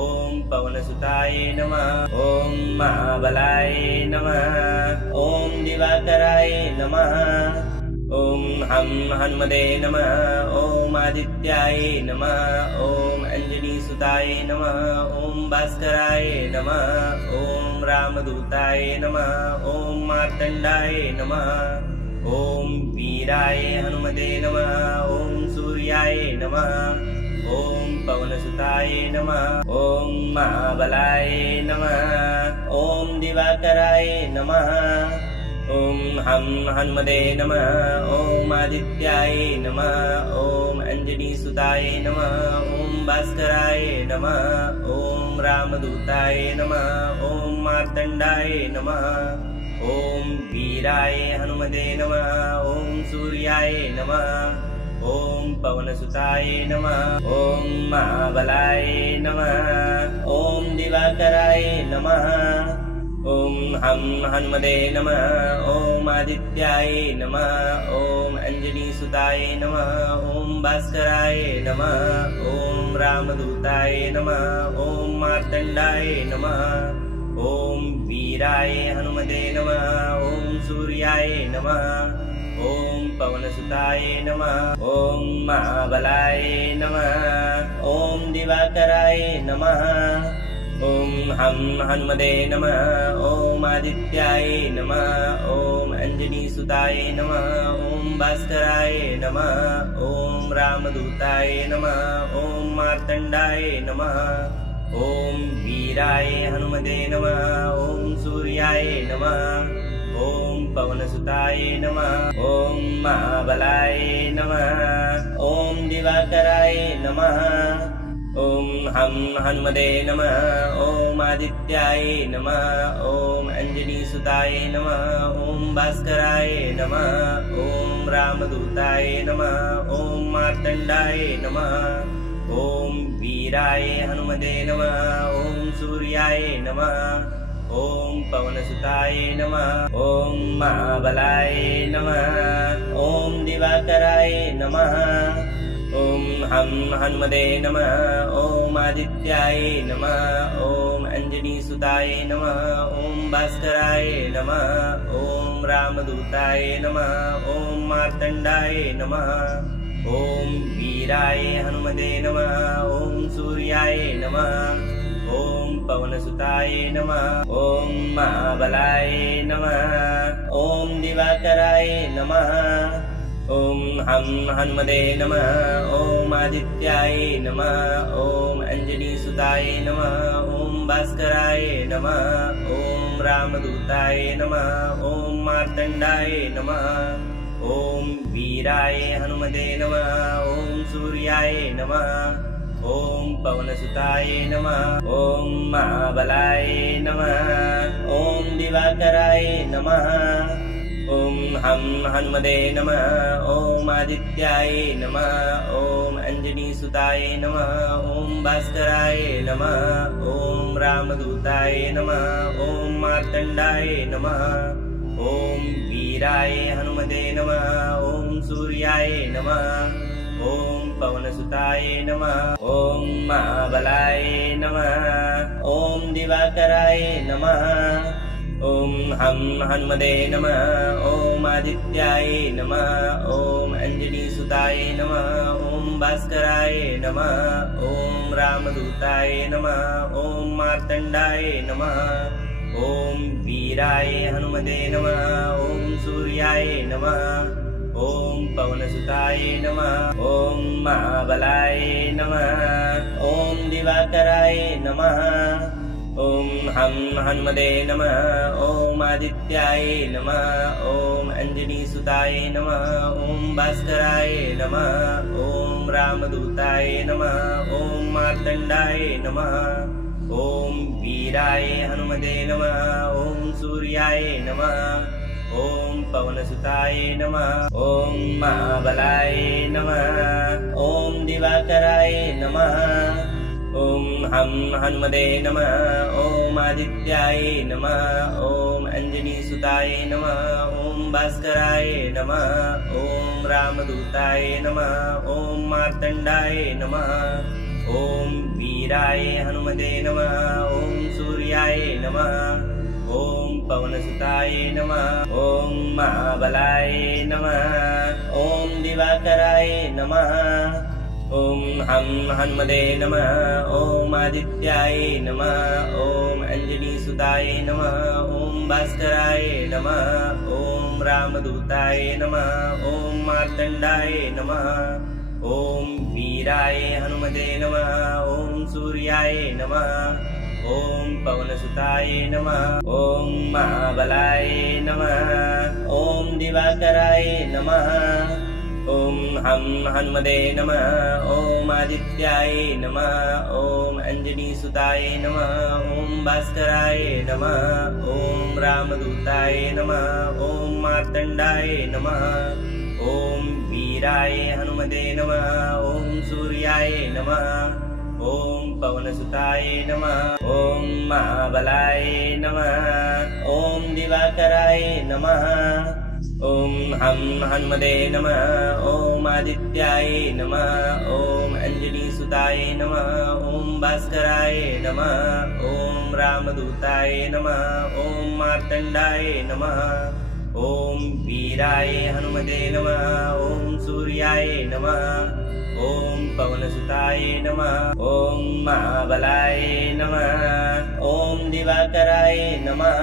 ॐ पवनसुताय नमः। ॐ महाबलाय नमः। ॐ दिवाकराय नमः। ॐ हं हनुमते नमः। ॐ आदित्याय नमः। ॐ अंजनीसुताय नमः। ॐ भास्कराय नमः। ॐ रामदूताय नमः। ॐ मार्तण्डाय नमः। ॐ वीराय हनुमते नमः। ॐ सूर्याय नमः। ॐ पवनसुताय नमः। ॐ महाबलाय नमः। ॐ दिवाकराय नमः। ॐ हं हनुमते नमः। ॐ आदित्याय नमः। ॐ अंजनीसुताय नमः। ॐ भास्कराय नमः। ॐ रामदूताय नमः। ॐ मार्तण्डाय नमः। ॐ वीराय हनुमते नमः। ॐ सूर्याय नमः। ॐ पवनसुताय नमः। ॐ महाबलाय नमः। ॐ दिवाकराय नमः। ॐ हं हनुमते नमः। ॐ आदित्याय नमः। ॐ अंजनीसुताय नमः। ॐ भास्कराय नमः। ॐ रामदूताय नमः। ॐ मार्तण्डाय नमः। ॐ वीराय हनुमते नमः। ॐ सूर्याय नमः। ॐ पवनसुताय नमः। ॐ महाबलाय नमः। ॐ दिवाकराय नमः। ॐ हं हनुमते नमः। ॐ आदित्याय नमः। ॐ अंजनीसुताय नमः। ॐ भास्कराय नमः। ॐ रामदूताय नमः। ॐ मार्तण्डाय नमः। ॐ वीराय हनुमते नमः। ॐ सूर्याय नमः। ॐ पवनसुताय नमः। ॐ महाबलाय नमः। ॐ दिवाकराय नमः। ॐ हं हनुमते नमः। ॐ आदित्याय नमः। ॐ अंजनीसुताय नमः। ॐ भास्कराय नमः। ॐ रामदूताय नमः। ॐ मार्तण्डाय नमः। ॐ वीराय हनुमते नमः। ॐ सूर्याय नमः। ॐ पवनसुताय नमः। ॐ महाबलाय नमः। ॐ दिवाकराय नमः। ॐ हं हन्मते नमः। ॐ आदित्याय नमः। ॐ अञ्जनीसुताय नमः। ॐ भास्कराय नमः। ॐ रामदूताय नमः। ॐ मार्तण्डाय नमः। ॐ वीराय हनुमते नमः। ॐ सूर्याय नमः। ॐ पवनसुताय नमः। ॐ महाबलाय नमः। ॐ दिवाकराय नमः। ॐ हं हन्मते नमः। ॐ आदित्याय नमः। ॐ अञ्जनीसुताय नमः। ॐ भास्कराय नमः। ॐ रामदूताय नमः। ॐ मार्तण्डाय नमः। ॐ वीराय हनुमते नमः। ॐ सूर्याय नमः। ॐ पवनसुताय नमः। ॐ महाबलाय नमः। ॐ दिवाकराय नमः। ॐ हं हन्मते नमः। ॐ आदित्याय नमः। ॐ अञ्जनीसुताय नमः। ॐ भास्कराय नमः। ॐ रामदूताय नमः। ॐ मार्तण्डाय नमः। ॐ वीराय हनुमते नमः। ॐ सूर्याय नमः। ॐ पवनसुताय नमः। ॐ महाबलाय नमः। ॐ दिवाकराय नमः। ॐ हं हन्मते नमः। ॐ आदित्याय नमः। ॐ अञ्जनीसुताय नमः। ॐ भास्कराय नमः। ॐ रामदूताय नमः। ॐ मार्तण्डाय नमः। ॐ वीराय हनुमते नमः। ॐ सूर्याय नमः। ॐ पवनसुताय नमः। ॐ महाबलाय नमः। ॐ दिवाकराय नमः। ॐ हं हन्मते नमः। ॐ आदित्याय नमः। ॐ अञ्जनीसुताय नमः। ॐ भास्कराय नमः। ॐ रामदूताय नमः। ॐ मार्तण्डाय नमः। ॐ वीराय हनुमते नमः। ॐ सूर्याय नमः। ॐ पवनसुताय नमः। ॐ महाबलाय नमः। ॐ दिवाकराय नमः। ॐ हं हन्मते नमः। ॐ आदित्याय नमः। ॐ अञ्जनीसुताय नमः। ॐ भास्कराय नमः। ॐ रामदूताय नमः। ॐ मार्तण्डाय नमः। ॐ वीराय हनुमते नमः। ॐ सूर्याय नमः। ॐ पवनसुताय नमः। ॐ महाबलाय नमः। ॐ दिवाकराय नमः। ॐ हं हन्मते नमः। ॐ आदित्याय नमः। ॐ अञ्जनीसुताय नमः। ॐ भास्कराय नमः। ॐ रामदूताय नमः। ॐ मार्तण्डाय नमः। ॐ वीराय हनुमते नमः। ॐ सूर्याय नमः। ॐ पवनसुताय नमः। ॐ महाबलाय नमः। ॐ दिवाकराय नमः। ॐ हं हन्मते नमः। ॐ आदित्याय नमः। ॐ अञ्जनीसुताय नमः। ॐ भास्कराय नमः। ॐ रामदूताय नमः। ॐ मार्तण्डाय नमः। ॐ वीराय हनुमते नमः। ॐ सूर्याय नमः। ॐ पवनसुताय नमः। ॐ महाबलाय नमः। ॐ दिवाकराय नमः। ॐ हं हन्मते नमः। ॐ आदित्याय नमः। ॐ अञ्जनीसुताय नमः। ॐ भास्कराय नमः। ॐ रामदूताय नमः। ॐ मार्तण्डाय नमः। ॐ वीराय हनुमते नमः। ॐ सूर्याय नमः। ॐ पवनसुताय नमः। ॐ महाबलाय नमः। ॐ दिवाकराय नमः।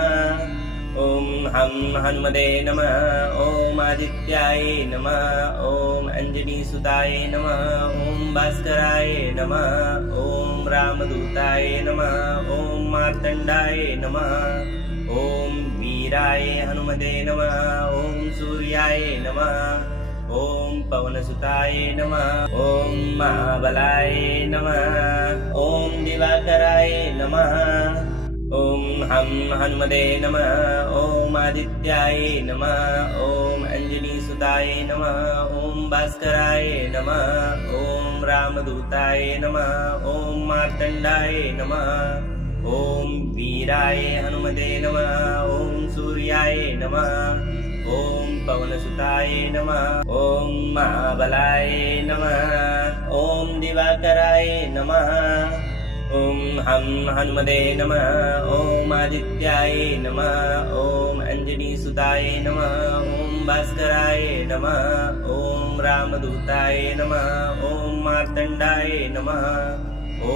ॐ हं हन्मते नमः। ॐ आदित्याय नमः। ॐ अञ्जनीसुताय नमः। ॐ भास्कराय नमः। ॐ रामदूताय नमः। ॐ मार्तण्डाय नमः। ॐ वीराय हनुमते नमः। ॐ सूर्याय नमः। ॐ पवनसुताय नमः। ॐ महाबलाय नमः। ॐ दिवाकराय नमः। ॐ हं हन्मते नमः। ॐ आदित्याय नमः। ॐ अञ्जनीसुताय नमः। ॐ भास्कराय नमः। ॐ रामदूताय नमः। ॐ मार्तण्डाय नमः। ॐ वीराय हनुमते नमः। ॐ सूर्याय नमः। ॐ पवनसुताय नमः। ॐ महाबलाय नमः। ॐ दिवाकराय नमः। ॐ हं हनुमते नमः। ॐ आदित्याय नमः। ॐ अंजनीसुताय नमः। ॐ भास्कराय नमः। ॐ रामदूताय नमः। ॐ मार्तण्डाय नमः।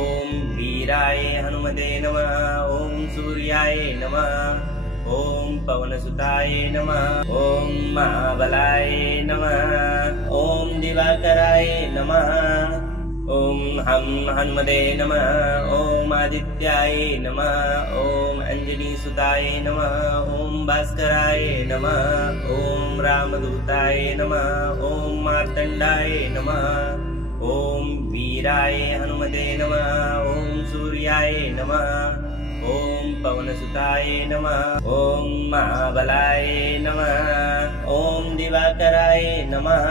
ॐ वीराय हनुमते नमः। ॐ सूर्याय नमः। ॐ पवनसुताय नमः। ॐ महाबलाय नमः। ॐ दिवाकराय नमः। ॐ हं हनुमते नमः। ॐ आदित्याय नमः। ॐ अंजनीसुताय नमः। ॐ भास्कराय नमः। ॐ रामदूताय नमः। ॐ मार्तण्डाय नमः। ॐ वीराय हनुमते नमः। ॐ सूर्याय नमः। ॐ पवनसुताय नमः। ॐ महाबलाय नमः। ॐ दिवाकराय नमः।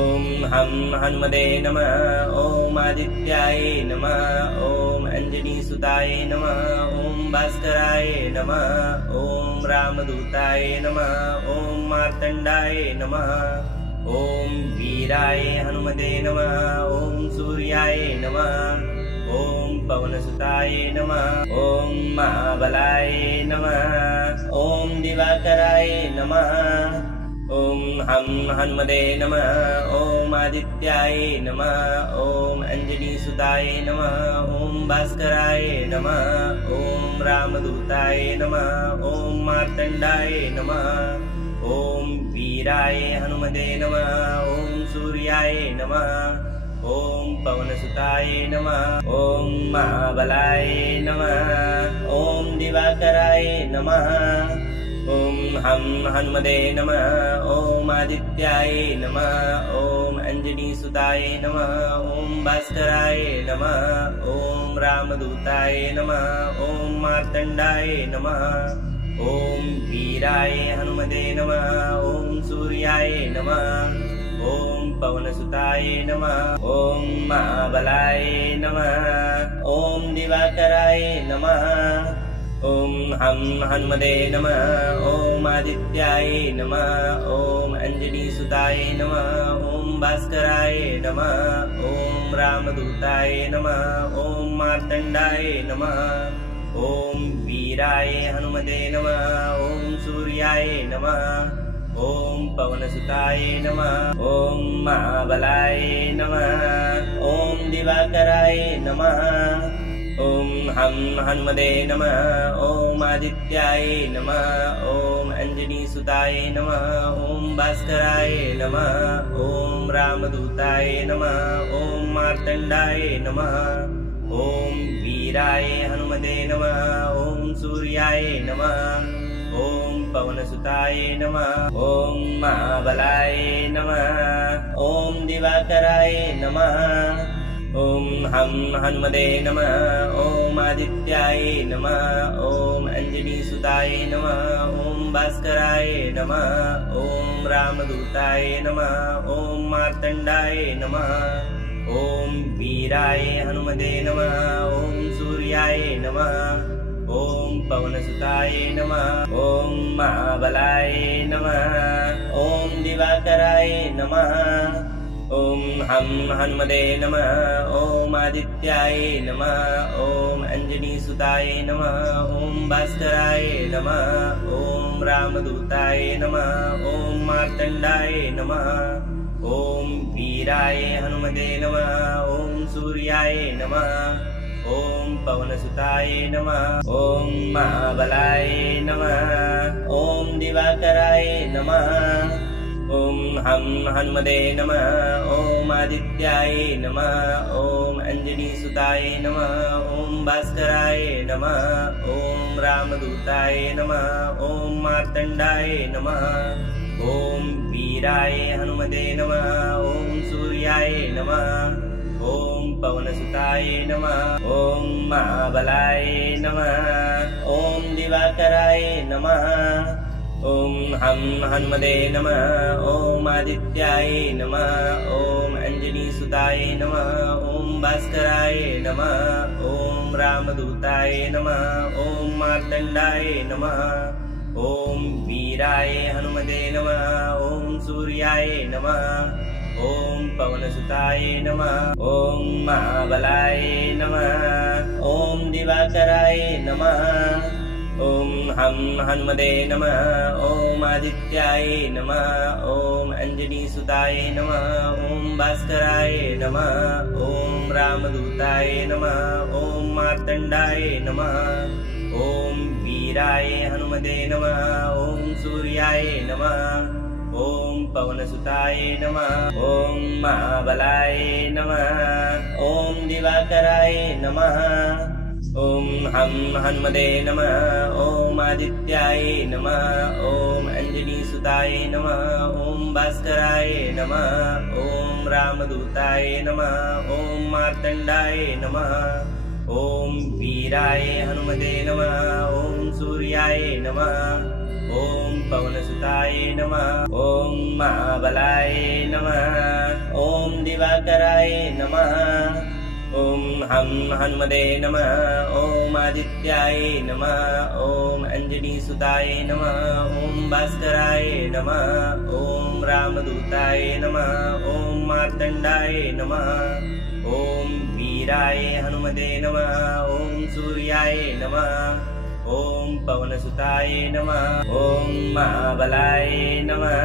ॐ हं हनुमते नमः। ॐ आदित्याय नमः। ॐ अंजनीसुताय नमः। ॐ भास्कराय नमः। ॐ रामदूताय नमः। ॐ मार्तण्डाय नमः। ॐ वीराय हनुमते नमः। ॐ सूर्याय नमः। ॐ पवनसुताय नमः। ॐ महाबलाय नमः। ॐ दिवाकराय नमः। ॐ हं हनुमते नमः। ॐ आदित्याय नमः। ॐ अंजनीसुताय नमः। ॐ भास्कराय नमः। ॐ रामदूताय नमः। ॐ मार्तण्डाय नमः। ॐ वीराय हनुमते नमः। ॐ सूर्याय नमः। ॐ पवनसुताय नमः। ॐ महाबलाय नमः। ॐ दिवाकराय नमः। ॐ हं हनुमते नमः। ॐ आदित्याय नमः। ॐ अंजनीसुताय नमः। ॐ भास्कराय नमः। ॐ रामदूताय नमः। ॐ मार्तण्डाय नमः। ॐ वीराय हनुमते नमः। ॐ सूर्याय नमः। ॐ पवनसुताय नमः। ॐ महाबलाय नमः। ॐ दिवाकराय नमः। ॐ हं हनुमते नमः। ॐ आदित्याय नमः। ॐ अंजनीसुताय नमः। ॐ भास्कराय नमः। ॐ रामदूताय नमः। ॐ मार्तण्डाय नमः। ॐ वीराय हनुमते नमः। ॐ सूर्याय नमः। ॐ पवनसुताय नमः। ॐ महाबलाय नमः। ॐ दिवाकराय नमः। ॐ हं हनुमते नमः। ॐ आदित्याय नमः। ॐ अंजनीसुताय नमः। ॐ भास्कराय नमः। ॐ रामदूताय नमः। ॐ मार्तण्डाय नमः। ॐ वीराय हनुमते नमः। ॐ सूर्याय नमः। ॐ पवनसुताय नमः। ॐ महाबलाय नमः। ॐ दिवाकराय नमः। ॐ हं हनुमते नमः। ॐ आदित्याय नमः। ॐ अंजनीसुताय नमः। ॐ भास्कराय नमः। ॐ रामदूताय नमः। ॐ मार्तण्डाय नमः। ॐ वीराय हनुमते नमः। ॐ सूर्याय नमः। ॐ पवनसुताय नमः। ॐ महाबलाय नमः। ॐ दिवाकराय नमः। ॐ हं हनुमते नमः। ॐ आदित्याय नमः। ॐ अंजनीसुताय नमः। ॐ भास्कराय नमः। ॐ रामदूताय नमः। ॐ मार्तण्डाय नमः। ॐ वीराय हनुमते नमः। ॐ सूर्याय नमः। ॐ पवनसुताय नमः। ॐ महाबलाय नमः। ॐ दिवाकराय नमः। ॐ हं हनुमते नमः। ॐ आदित्याय नमः। ॐ अंजनीसुताय नमः। ॐ भास्कराय नमः। ॐ रामदूताय नमः। ॐ मार्तण्डाय नमः। ॐ वीराय हनुमते नमः। ॐ सूर्याय नमः। ॐ पवनसुताय नमः। ॐ महाबलाय नमः। ॐ दिवाकराय नमः। ॐ हं हनुमते नमः। ॐ आदित्याय नमः। ॐ अंजनीसुताय नमः। ॐ भास्कराय नमः। ॐ रामदूताय नमः। ॐ मार्तण्डाय नमः। ॐ वीराय हनुमते नमः। ॐ सूर्याय नमः। ॐ पवनसुताय नमः। ॐ महाबलाय नमः। ॐ दिवाकराय नमः। ॐ हं हनुमते नमः। ॐ आदित्याय नमः। ॐ अञ्जनीसुताय नमः। ॐ भास्कराय नमः। ॐ रामदूताय नमः। ॐ मार्तण्डाय नमः। ॐ वीराय हनुमते नमः। ॐ सूर्याय नमः। ॐ पवनसुताय नमः। ॐ महाबलाय नमः। ॐ दिवाकराय नमः। ॐ हं हनुमते नमः। ॐ आदित्याय नमः। ॐ अञ्जनीसुताय नमः। ॐ भास्कराय नमः। ॐ रामदूताय नमः। ॐ मार्तण्डाय नमः। ॐ वीराय हनुमते नमः। ॐ सूर्याय नमः। ॐ पवनसुताय नमः। ॐ महाबलाय नमः। ॐ दिवाकराय नमः। ॐ हं हनुमते नमः। ॐ आदित्याय नमः। ॐ अञ्जनीसुताय नमः। ॐ भास्कराय नमः। ॐ रामदूताय नमः। ॐ मार्तण्डाय नमः। ॐ वीराय हनुमते नमः। ॐ सूर्याय नमः। ॐ पवनसुताय नमः। ॐ महाबलाय नमः।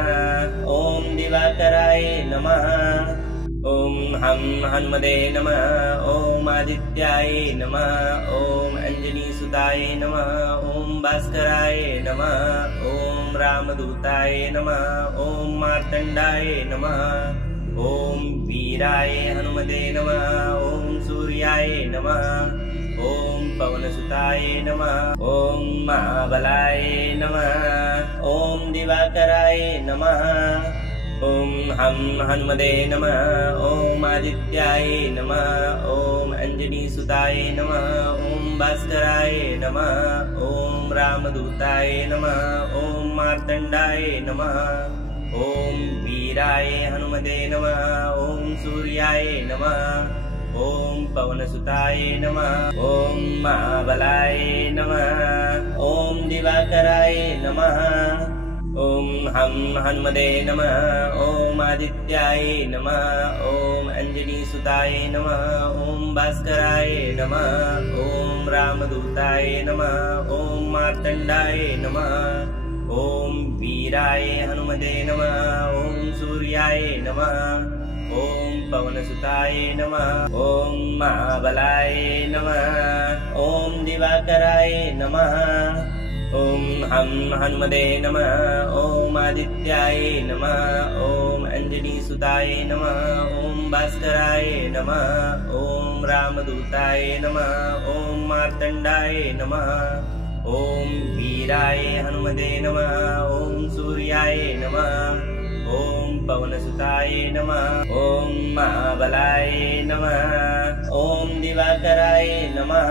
ॐ दिवाकराय नमः। ॐ हं हनुमते नमः। ॐ आदित्याय नमः। ॐ अञ्जनीसुताय नमः। ॐ भास्कराय नमः। ॐ रामदूताय नमः। ॐ मार्तण्डाय नमः। ॐ वीराय हनुमते नमः। ॐ सूर्याय नमः। ॐ पवनसुताय नमः। ॐ महाबलाय नमः। ॐ दिवाकराय नमः। ॐ हं हनुमते नमः। ॐ आदित्याय नमः। ॐ अञ्जनीसुताय नमः। ॐ भास्कराय नमः। ॐ रामदूताय नमः। ॐ मार्तण्डाय नमः। ॐ वीराय हनुमते नमः। ॐ सूर्याय नमः। ॐ पवनसुताय नमः। ॐ महाबलाय नमः। ॐ दिवाकराय नमः। ॐ हं हनुमते नमः। ॐ आदित्याय नमः। ॐ अञ्जनीसुताय नमः। ॐ भास्कराय नमः। ॐ रामदूताय नमः। ॐ मार्तण्डाय नमः। ॐ वीराय हनुमते नमः। ॐ सूर्याय नमः। ॐ पवनसुताय नमः। ॐ महाबलाय नमः। ॐ दिवाकराय नमः। ॐ हं हनुमते नमः। ॐ आदित्याय नमः। ॐ अञ्जनीसुताय नमः। ॐ भास्कराय नमः। ॐ रामदूताय नमः। ॐ मार्तण्डाय नमः। ॐ वीराय हनुमते नमः। ॐ सूर्याय नमः। ॐ पवनसुताय नमः। ॐ महाबलाय नमः। ॐ दिवाकराय नमः।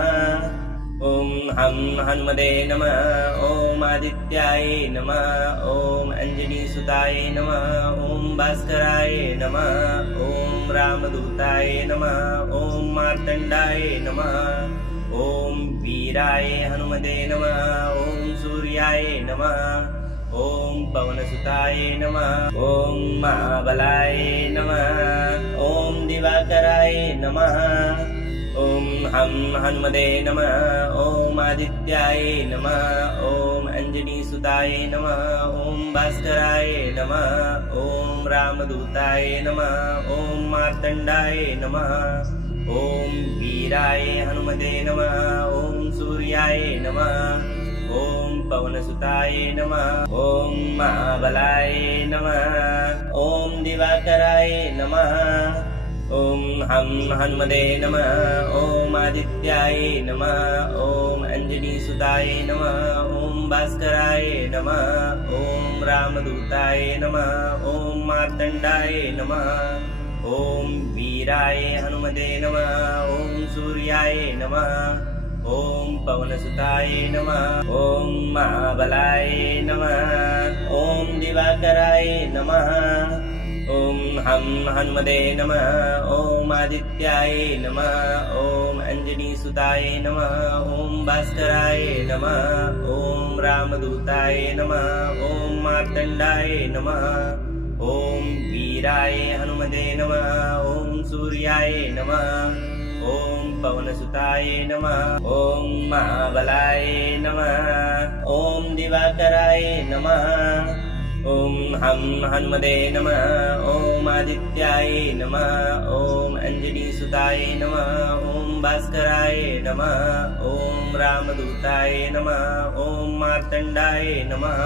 ॐ हं हनुमते नमः। ॐ आदित्याय नमः। ॐ अञ्जनीसुताय नमः। ॐ भास्कराय नमः। ॐ रामदूताय नमः। ॐ मार्तण्डाय नमः। ॐ वीराय हनुमते नमः। ॐ सूर्याय नमः। ॐ पवनसुताय नमः। ॐ महाबलाय नमः। ॐ दिवाकराय नमः। ॐ हं हनुमते नमः। ॐ आदित्याय नमः। ॐ अञ्जनीसुताय नमः। ॐ भास्कराय नमः। ॐ रामदूताय नमः। ॐ मार्तण्डाय नमः। ॐ वीराय हनुमते नमः। ॐ सूर्याय नमः। ॐ पवनसुताय नमः। ॐ महाबलाय नमः। ॐ दिवाकराय नमः। ॐ हं हनुमते नमः। ॐ आदित्याय नमः। ॐ अञ्जनीसुताय नमः। ॐ भास्कराय नमः। ॐ रामदूताय नमः। ॐ मार्तण्डाय नमः। ॐ वीराय हनुमते नमः। ॐ सूर्याय नमः। ॐ पवनसुताय नमः। ॐ महाबलाय नमः। ॐ दिवाकराय नमः। ॐ हं हन्मते नमः। ॐ आदित्याय नमः। ॐ अञ्जनीसुताय नमः। ॐ भास्कराय नमः। ॐ रामदूताय नमः। ॐ मार्तण्डाय नमः। ॐ वीराय हनुमते नमः। ॐ सूर्याय नमः। ॐ पवनसुताय नमः। ॐ महाबलाय नमः। ॐ दिवाकराय नमः। ॐ हं हन्मते नमः। ॐ आदित्याय नमः। ॐ अञ्जनीसुताय नमः। ॐ भास्कराय नमः। ॐ रामदूताय नमः। ॐ मार्तण्डाय नमः।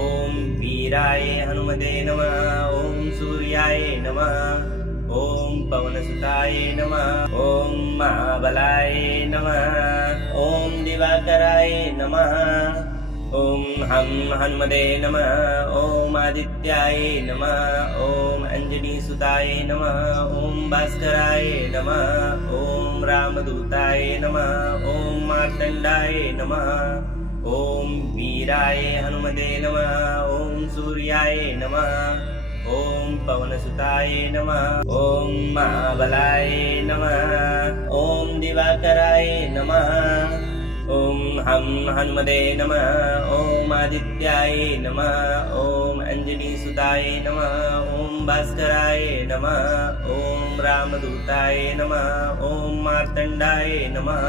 ॐ वीराय हनुमते नमः। ॐ सूर्याय नमः। ॐ पवनसुताय नमः। ॐ महाबलाय नमः। ॐ दिवाकराय नमः। ॐ हं हन्मते नमः। ॐ आदित्याय नमः। ॐ अञ्जनीसुताय नमः। ॐ भास्कराय नमः। ॐ रामदूताय नमः। ॐ मार्तण्डाय नमः। ॐ वीराय हनुमते नमः। ॐ सूर्याय नमः। ॐ पवनसुताय नमः। ॐ महाबलाय नमः। ॐ दिवाकराय नमः। ॐ हं हन्मते नमः। ॐ आदित्याय नमः। ॐ अञ्जनीसुताय नमः। ॐ भास्कराय नमः। ॐ रामदूताय नमः। ॐ मार्तण्डाय नमः।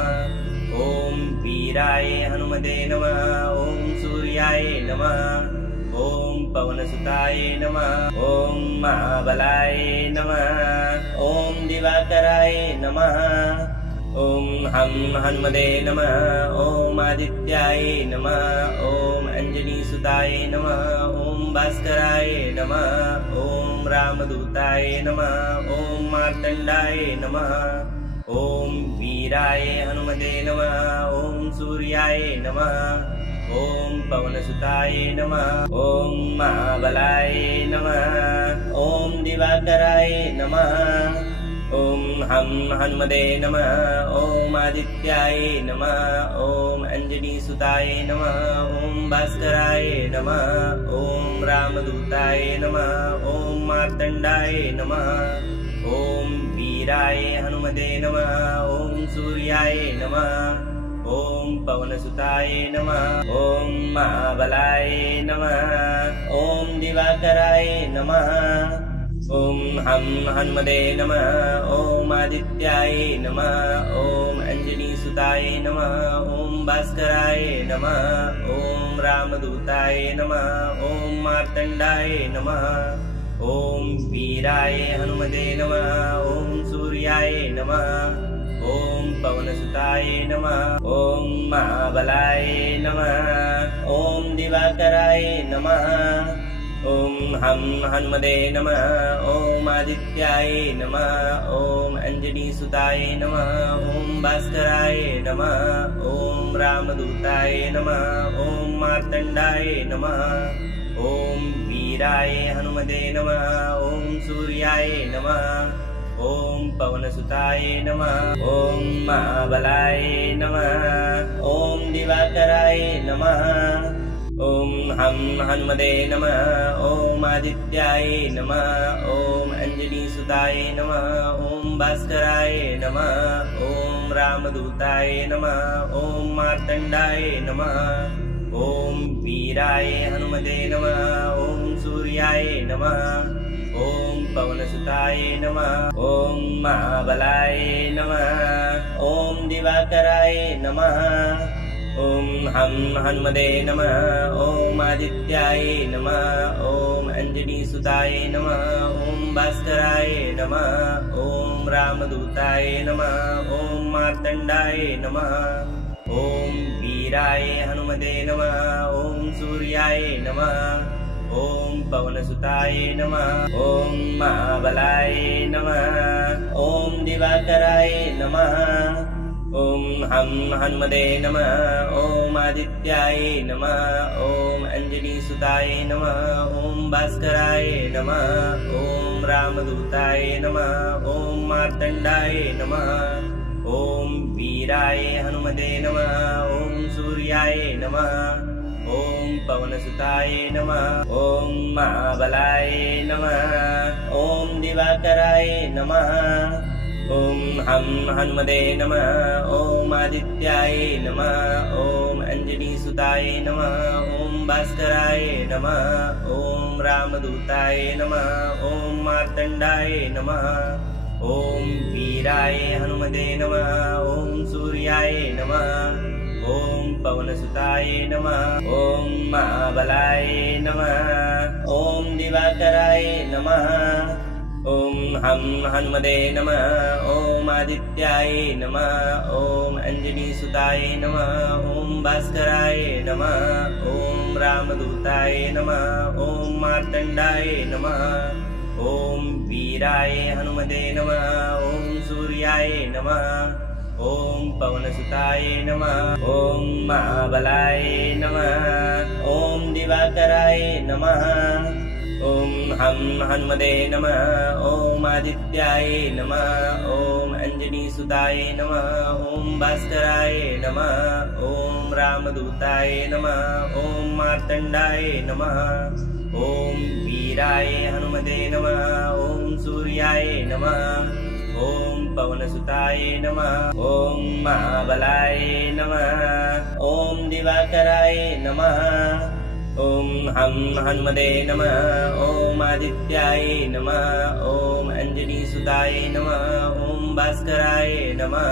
ॐ वीराय हनुमते नमः। ॐ सूर्याय नमः। ॐ पवनसुताय नमः। ॐ महाबलाय नमः। ॐ दिवाकराय नमः। ॐ हं हन्मते नमः। ॐ आदित्याय नमः। ॐ अञ्जनीसुताय नमः। ॐ भास्कराय नमः। ॐ रामदूताय नमः। ॐ मार्तण्डाय नमः। ॐ वीराय हनुमते नमः। ॐ सूर्याय नमः। ॐ पवनसुताय नमः। ॐ महाबलाय नमः। ॐ दिवाकराय नमः। ॐ हं हन्मते नमः। ॐ आदित्याय नमः। ॐ अञ्जनीसुताय नमः। ॐ भास्कराय नमः। ॐ रामदूताय नमः। ॐ मार्तण्डाय नमः। ॐ वीराय हनुमते नमः। ॐ सूर्याय नमः। ॐ पवनसुताय नमः। ॐ महाबलाय नमः। ॐ दिवाकराय नमः। ॐ हं हन्मते नमः। ॐ आदित्याय नमः। ॐ अञ्जनीसुताय नमः। ॐ भास्कराय नमः। ॐ रामदूताय नमः। ॐ मार्तण्डाय नमः। ॐ वीराय हनुमते नमः। ॐ सूर्याय नमः। ॐ पवनसुताय नमः। ॐ महाबलाय नमः। ॐ दिवाकराय नमः। ॐ हं हन्मते नमः। ॐ आदित्याय नमः। ॐ अञ्जनीसुताय नमः। ॐ भास्कराय नमः। ॐ रामदूताय नमः। ॐ मार्तण्डाय नमः। ॐ वीराय हनुमते नमः। ॐ सूर्याय नमः। ॐ पवनसुताय नमः। ॐ महाबलाय नमः। ॐ दिवाकराय नमः। ॐ हं हन्मते नमः। ॐ आदित्याय नमः। ॐ अञ्जनीसुताय नमः। ॐ भास्कराय नमः। ॐ रामदूताय नमः। ॐ मार्तण्डाय नमः। ॐ वीराय हनुमते नमः। ॐ सूर्याय नमः। ॐ पवनसुताय नमः। ॐ महाबलाय नमः। ॐ दिवाकराय नमः। ॐ हं हन्मते नमः। ॐ आदित्याय नमः। ॐ अञ्जनीसुताय नमः। ॐ भास्कराय नमः। ॐ रामदूताय नमः। ॐ मार्तण्डाय नमः। ॐ वीराय हनुमते नमः। ॐ सूर्याय नमः। ॐ पवनसुताय नमः। ॐ महाबलाय नमः। ॐ दिवाकराय नमः। ॐ हं हन्मते नमः। ॐ आदित्याय नमः। ॐ अञ्जनीसुताय नमः। ॐ भास्कराय नमः। ॐ रामदूताय नमः। ॐ मार्तण्डाय नमः। ॐ वीराय हनुमते नमः। ॐ सूर्याय नमः। ॐ पवनसुताय नमः। ॐ महाबलाय नमः। ॐ दिवाकराय नमः। ॐ हं हनुमते नमः। ॐ आदित्याय नमः। ॐ अंजनीसुताय नमः। ॐ भास्कराय नमः। ॐ रामदूताय नमः। ॐ मार्तण्डाय नमः। ॐ वीराय हनुमते नमः। ॐ सूर्याय नमः। ॐ पवनसुताय नमः। ॐ महाबलाय नमः। ॐ दिवाकराय नमः। ॐ हं हनुमते नमः। ॐ आदित्याय नमः। ॐ अंजनीसुताय नमः। ॐ भास्कराय नमः। ॐ रामदूताय नमः। ॐ मार्तण्डाय नमः। ॐ वीराय हनुमते नमः। ॐ सूर्याय नमः। ॐ पवनसुताय नमः। ॐ महाबलाय नमः। ॐ दिवाकराय नमः। ॐ हं हनुमते नमः। ॐ आदित्याय नमः। ॐ अंजनीसुताय नमः। ॐ भास्कराय नमः। ॐ रामदूताय नमः। ॐ मार्तण्डाय नमः। ॐ वीराय हनुमते नमः। ॐ सूर्याय नमः। ॐ पवनसुताय नमः। ॐ महाबलाय नमः। ॐ दिवाकराय नमः। ॐ हं हनुमते नमः। ॐ आदित्याय नमः। ॐ अंजनीसुताय नमः। ॐ भास्कराय नमः।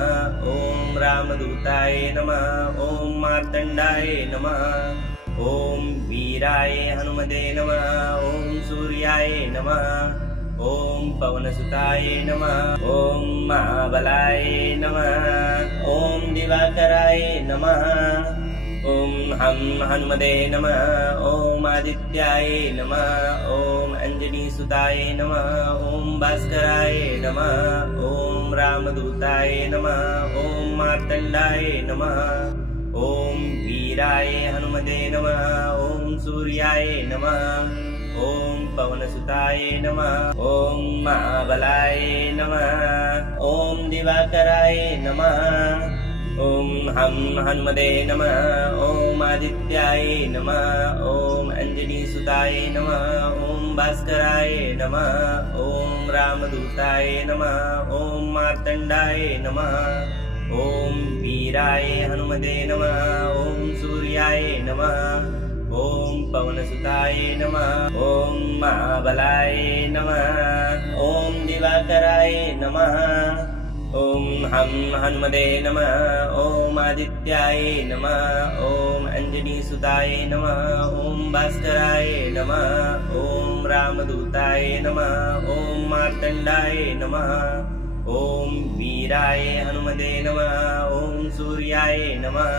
ॐ रामदूताय नमः। ॐ मार्तण्डाय नमः। ॐ वीराय हनुमते नमः। ॐ सूर्याय नमः। ॐ पवनसुताय नमः। ॐ महाबलाय नमः। ॐ दिवाकराय नमः। ॐ हं हनुमते नमः। ॐ आदित्याय नमः। ॐ अंजनीसुताय नमः। ॐ भास्कराय नमः। ॐ रामदूताय नमः। ॐ मार्तण्डाय नमः। ॐ वीराय हनुमते नमः। ॐ सूर्याय नमः। ॐ पवनसुताय नमः। ॐ महाबलाय नमः। ॐ दिवाकराय नमः। ॐ हं हनुमते नमः। ॐ आदित्याय नमः। ॐ अंजनीसुताय नमः। ॐ भास्कराय नमः। ॐ रामदूताय नमः। ॐ मार्तण्डाय नमः। ॐ वीराय हनुमते नमः। ॐ सूर्याय नमः। ॐ पवनसुताय नमः। ॐ महाबलाय नमः। ॐ दिवाकराय नमः। ॐ हं हनुमते नमः। ॐ आदित्याय नमः। ॐ अंजनीसुताय नमः। ॐ भास्कराय नमः। ॐ रामदूताय नमः। ॐ मार्तण्डाय नमः। ॐ वीराय हनुमते नमः। ॐ सूर्याय नमः।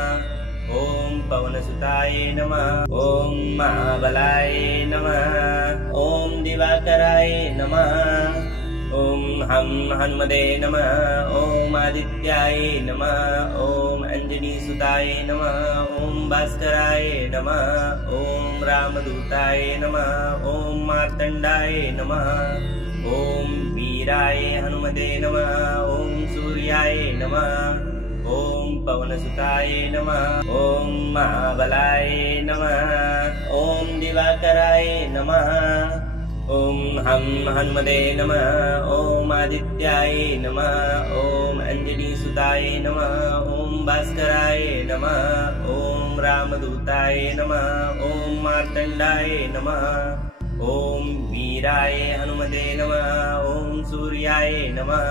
ॐ पवनसुताय नमः। ॐ महाबलाय नमः। ॐ दिवाकराय नमः। ॐ हं हनुमते नमः। ॐ आदित्याय नमः। ॐ अंजनीसुताय नमः। ॐ भास्कराय नमः। ॐ रामदूताय नमः। ॐ मार्तण्डाय नमः। ॐ वीराय हनुमते नमः। ॐ सूर्याय नमः। ॐ पवनसुताय नमः। ॐ महाबलाय नमः। ॐ दिवाकराय नमः। ॐ हं हनुमते नमः। ॐ आदित्याय नमः। ॐ अंजनीसुताय नमः। ॐ भास्कराय नमः। ॐ रामदूताय नमः। ॐ मार्तण्डाय नमः। ॐ वीराय हनुमते नमः। ॐ सूर्याय नमः।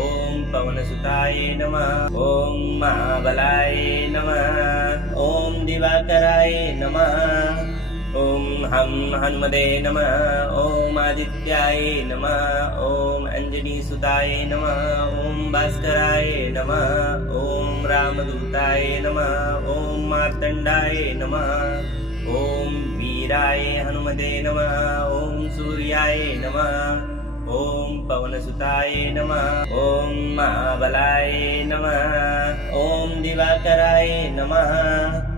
ॐ पवनसुताय नमः। ॐ महाबलाय नमः। ॐ दिवाकराय नमः। ॐ हं हनुमते नमः। ॐ आदित्याय नमः। ॐ अंजनीसुताय नमः। ॐ भास्कराय नमः। ॐ रामदूताय नमः। ॐ मार्तण्डाय नमः। ॐ वीराय हनुमते नमः। ॐ सूर्याय नमः। ॐ पवनसुताय नमः। ॐ महाबलाय नमः। ॐ दिवाकराय नमः।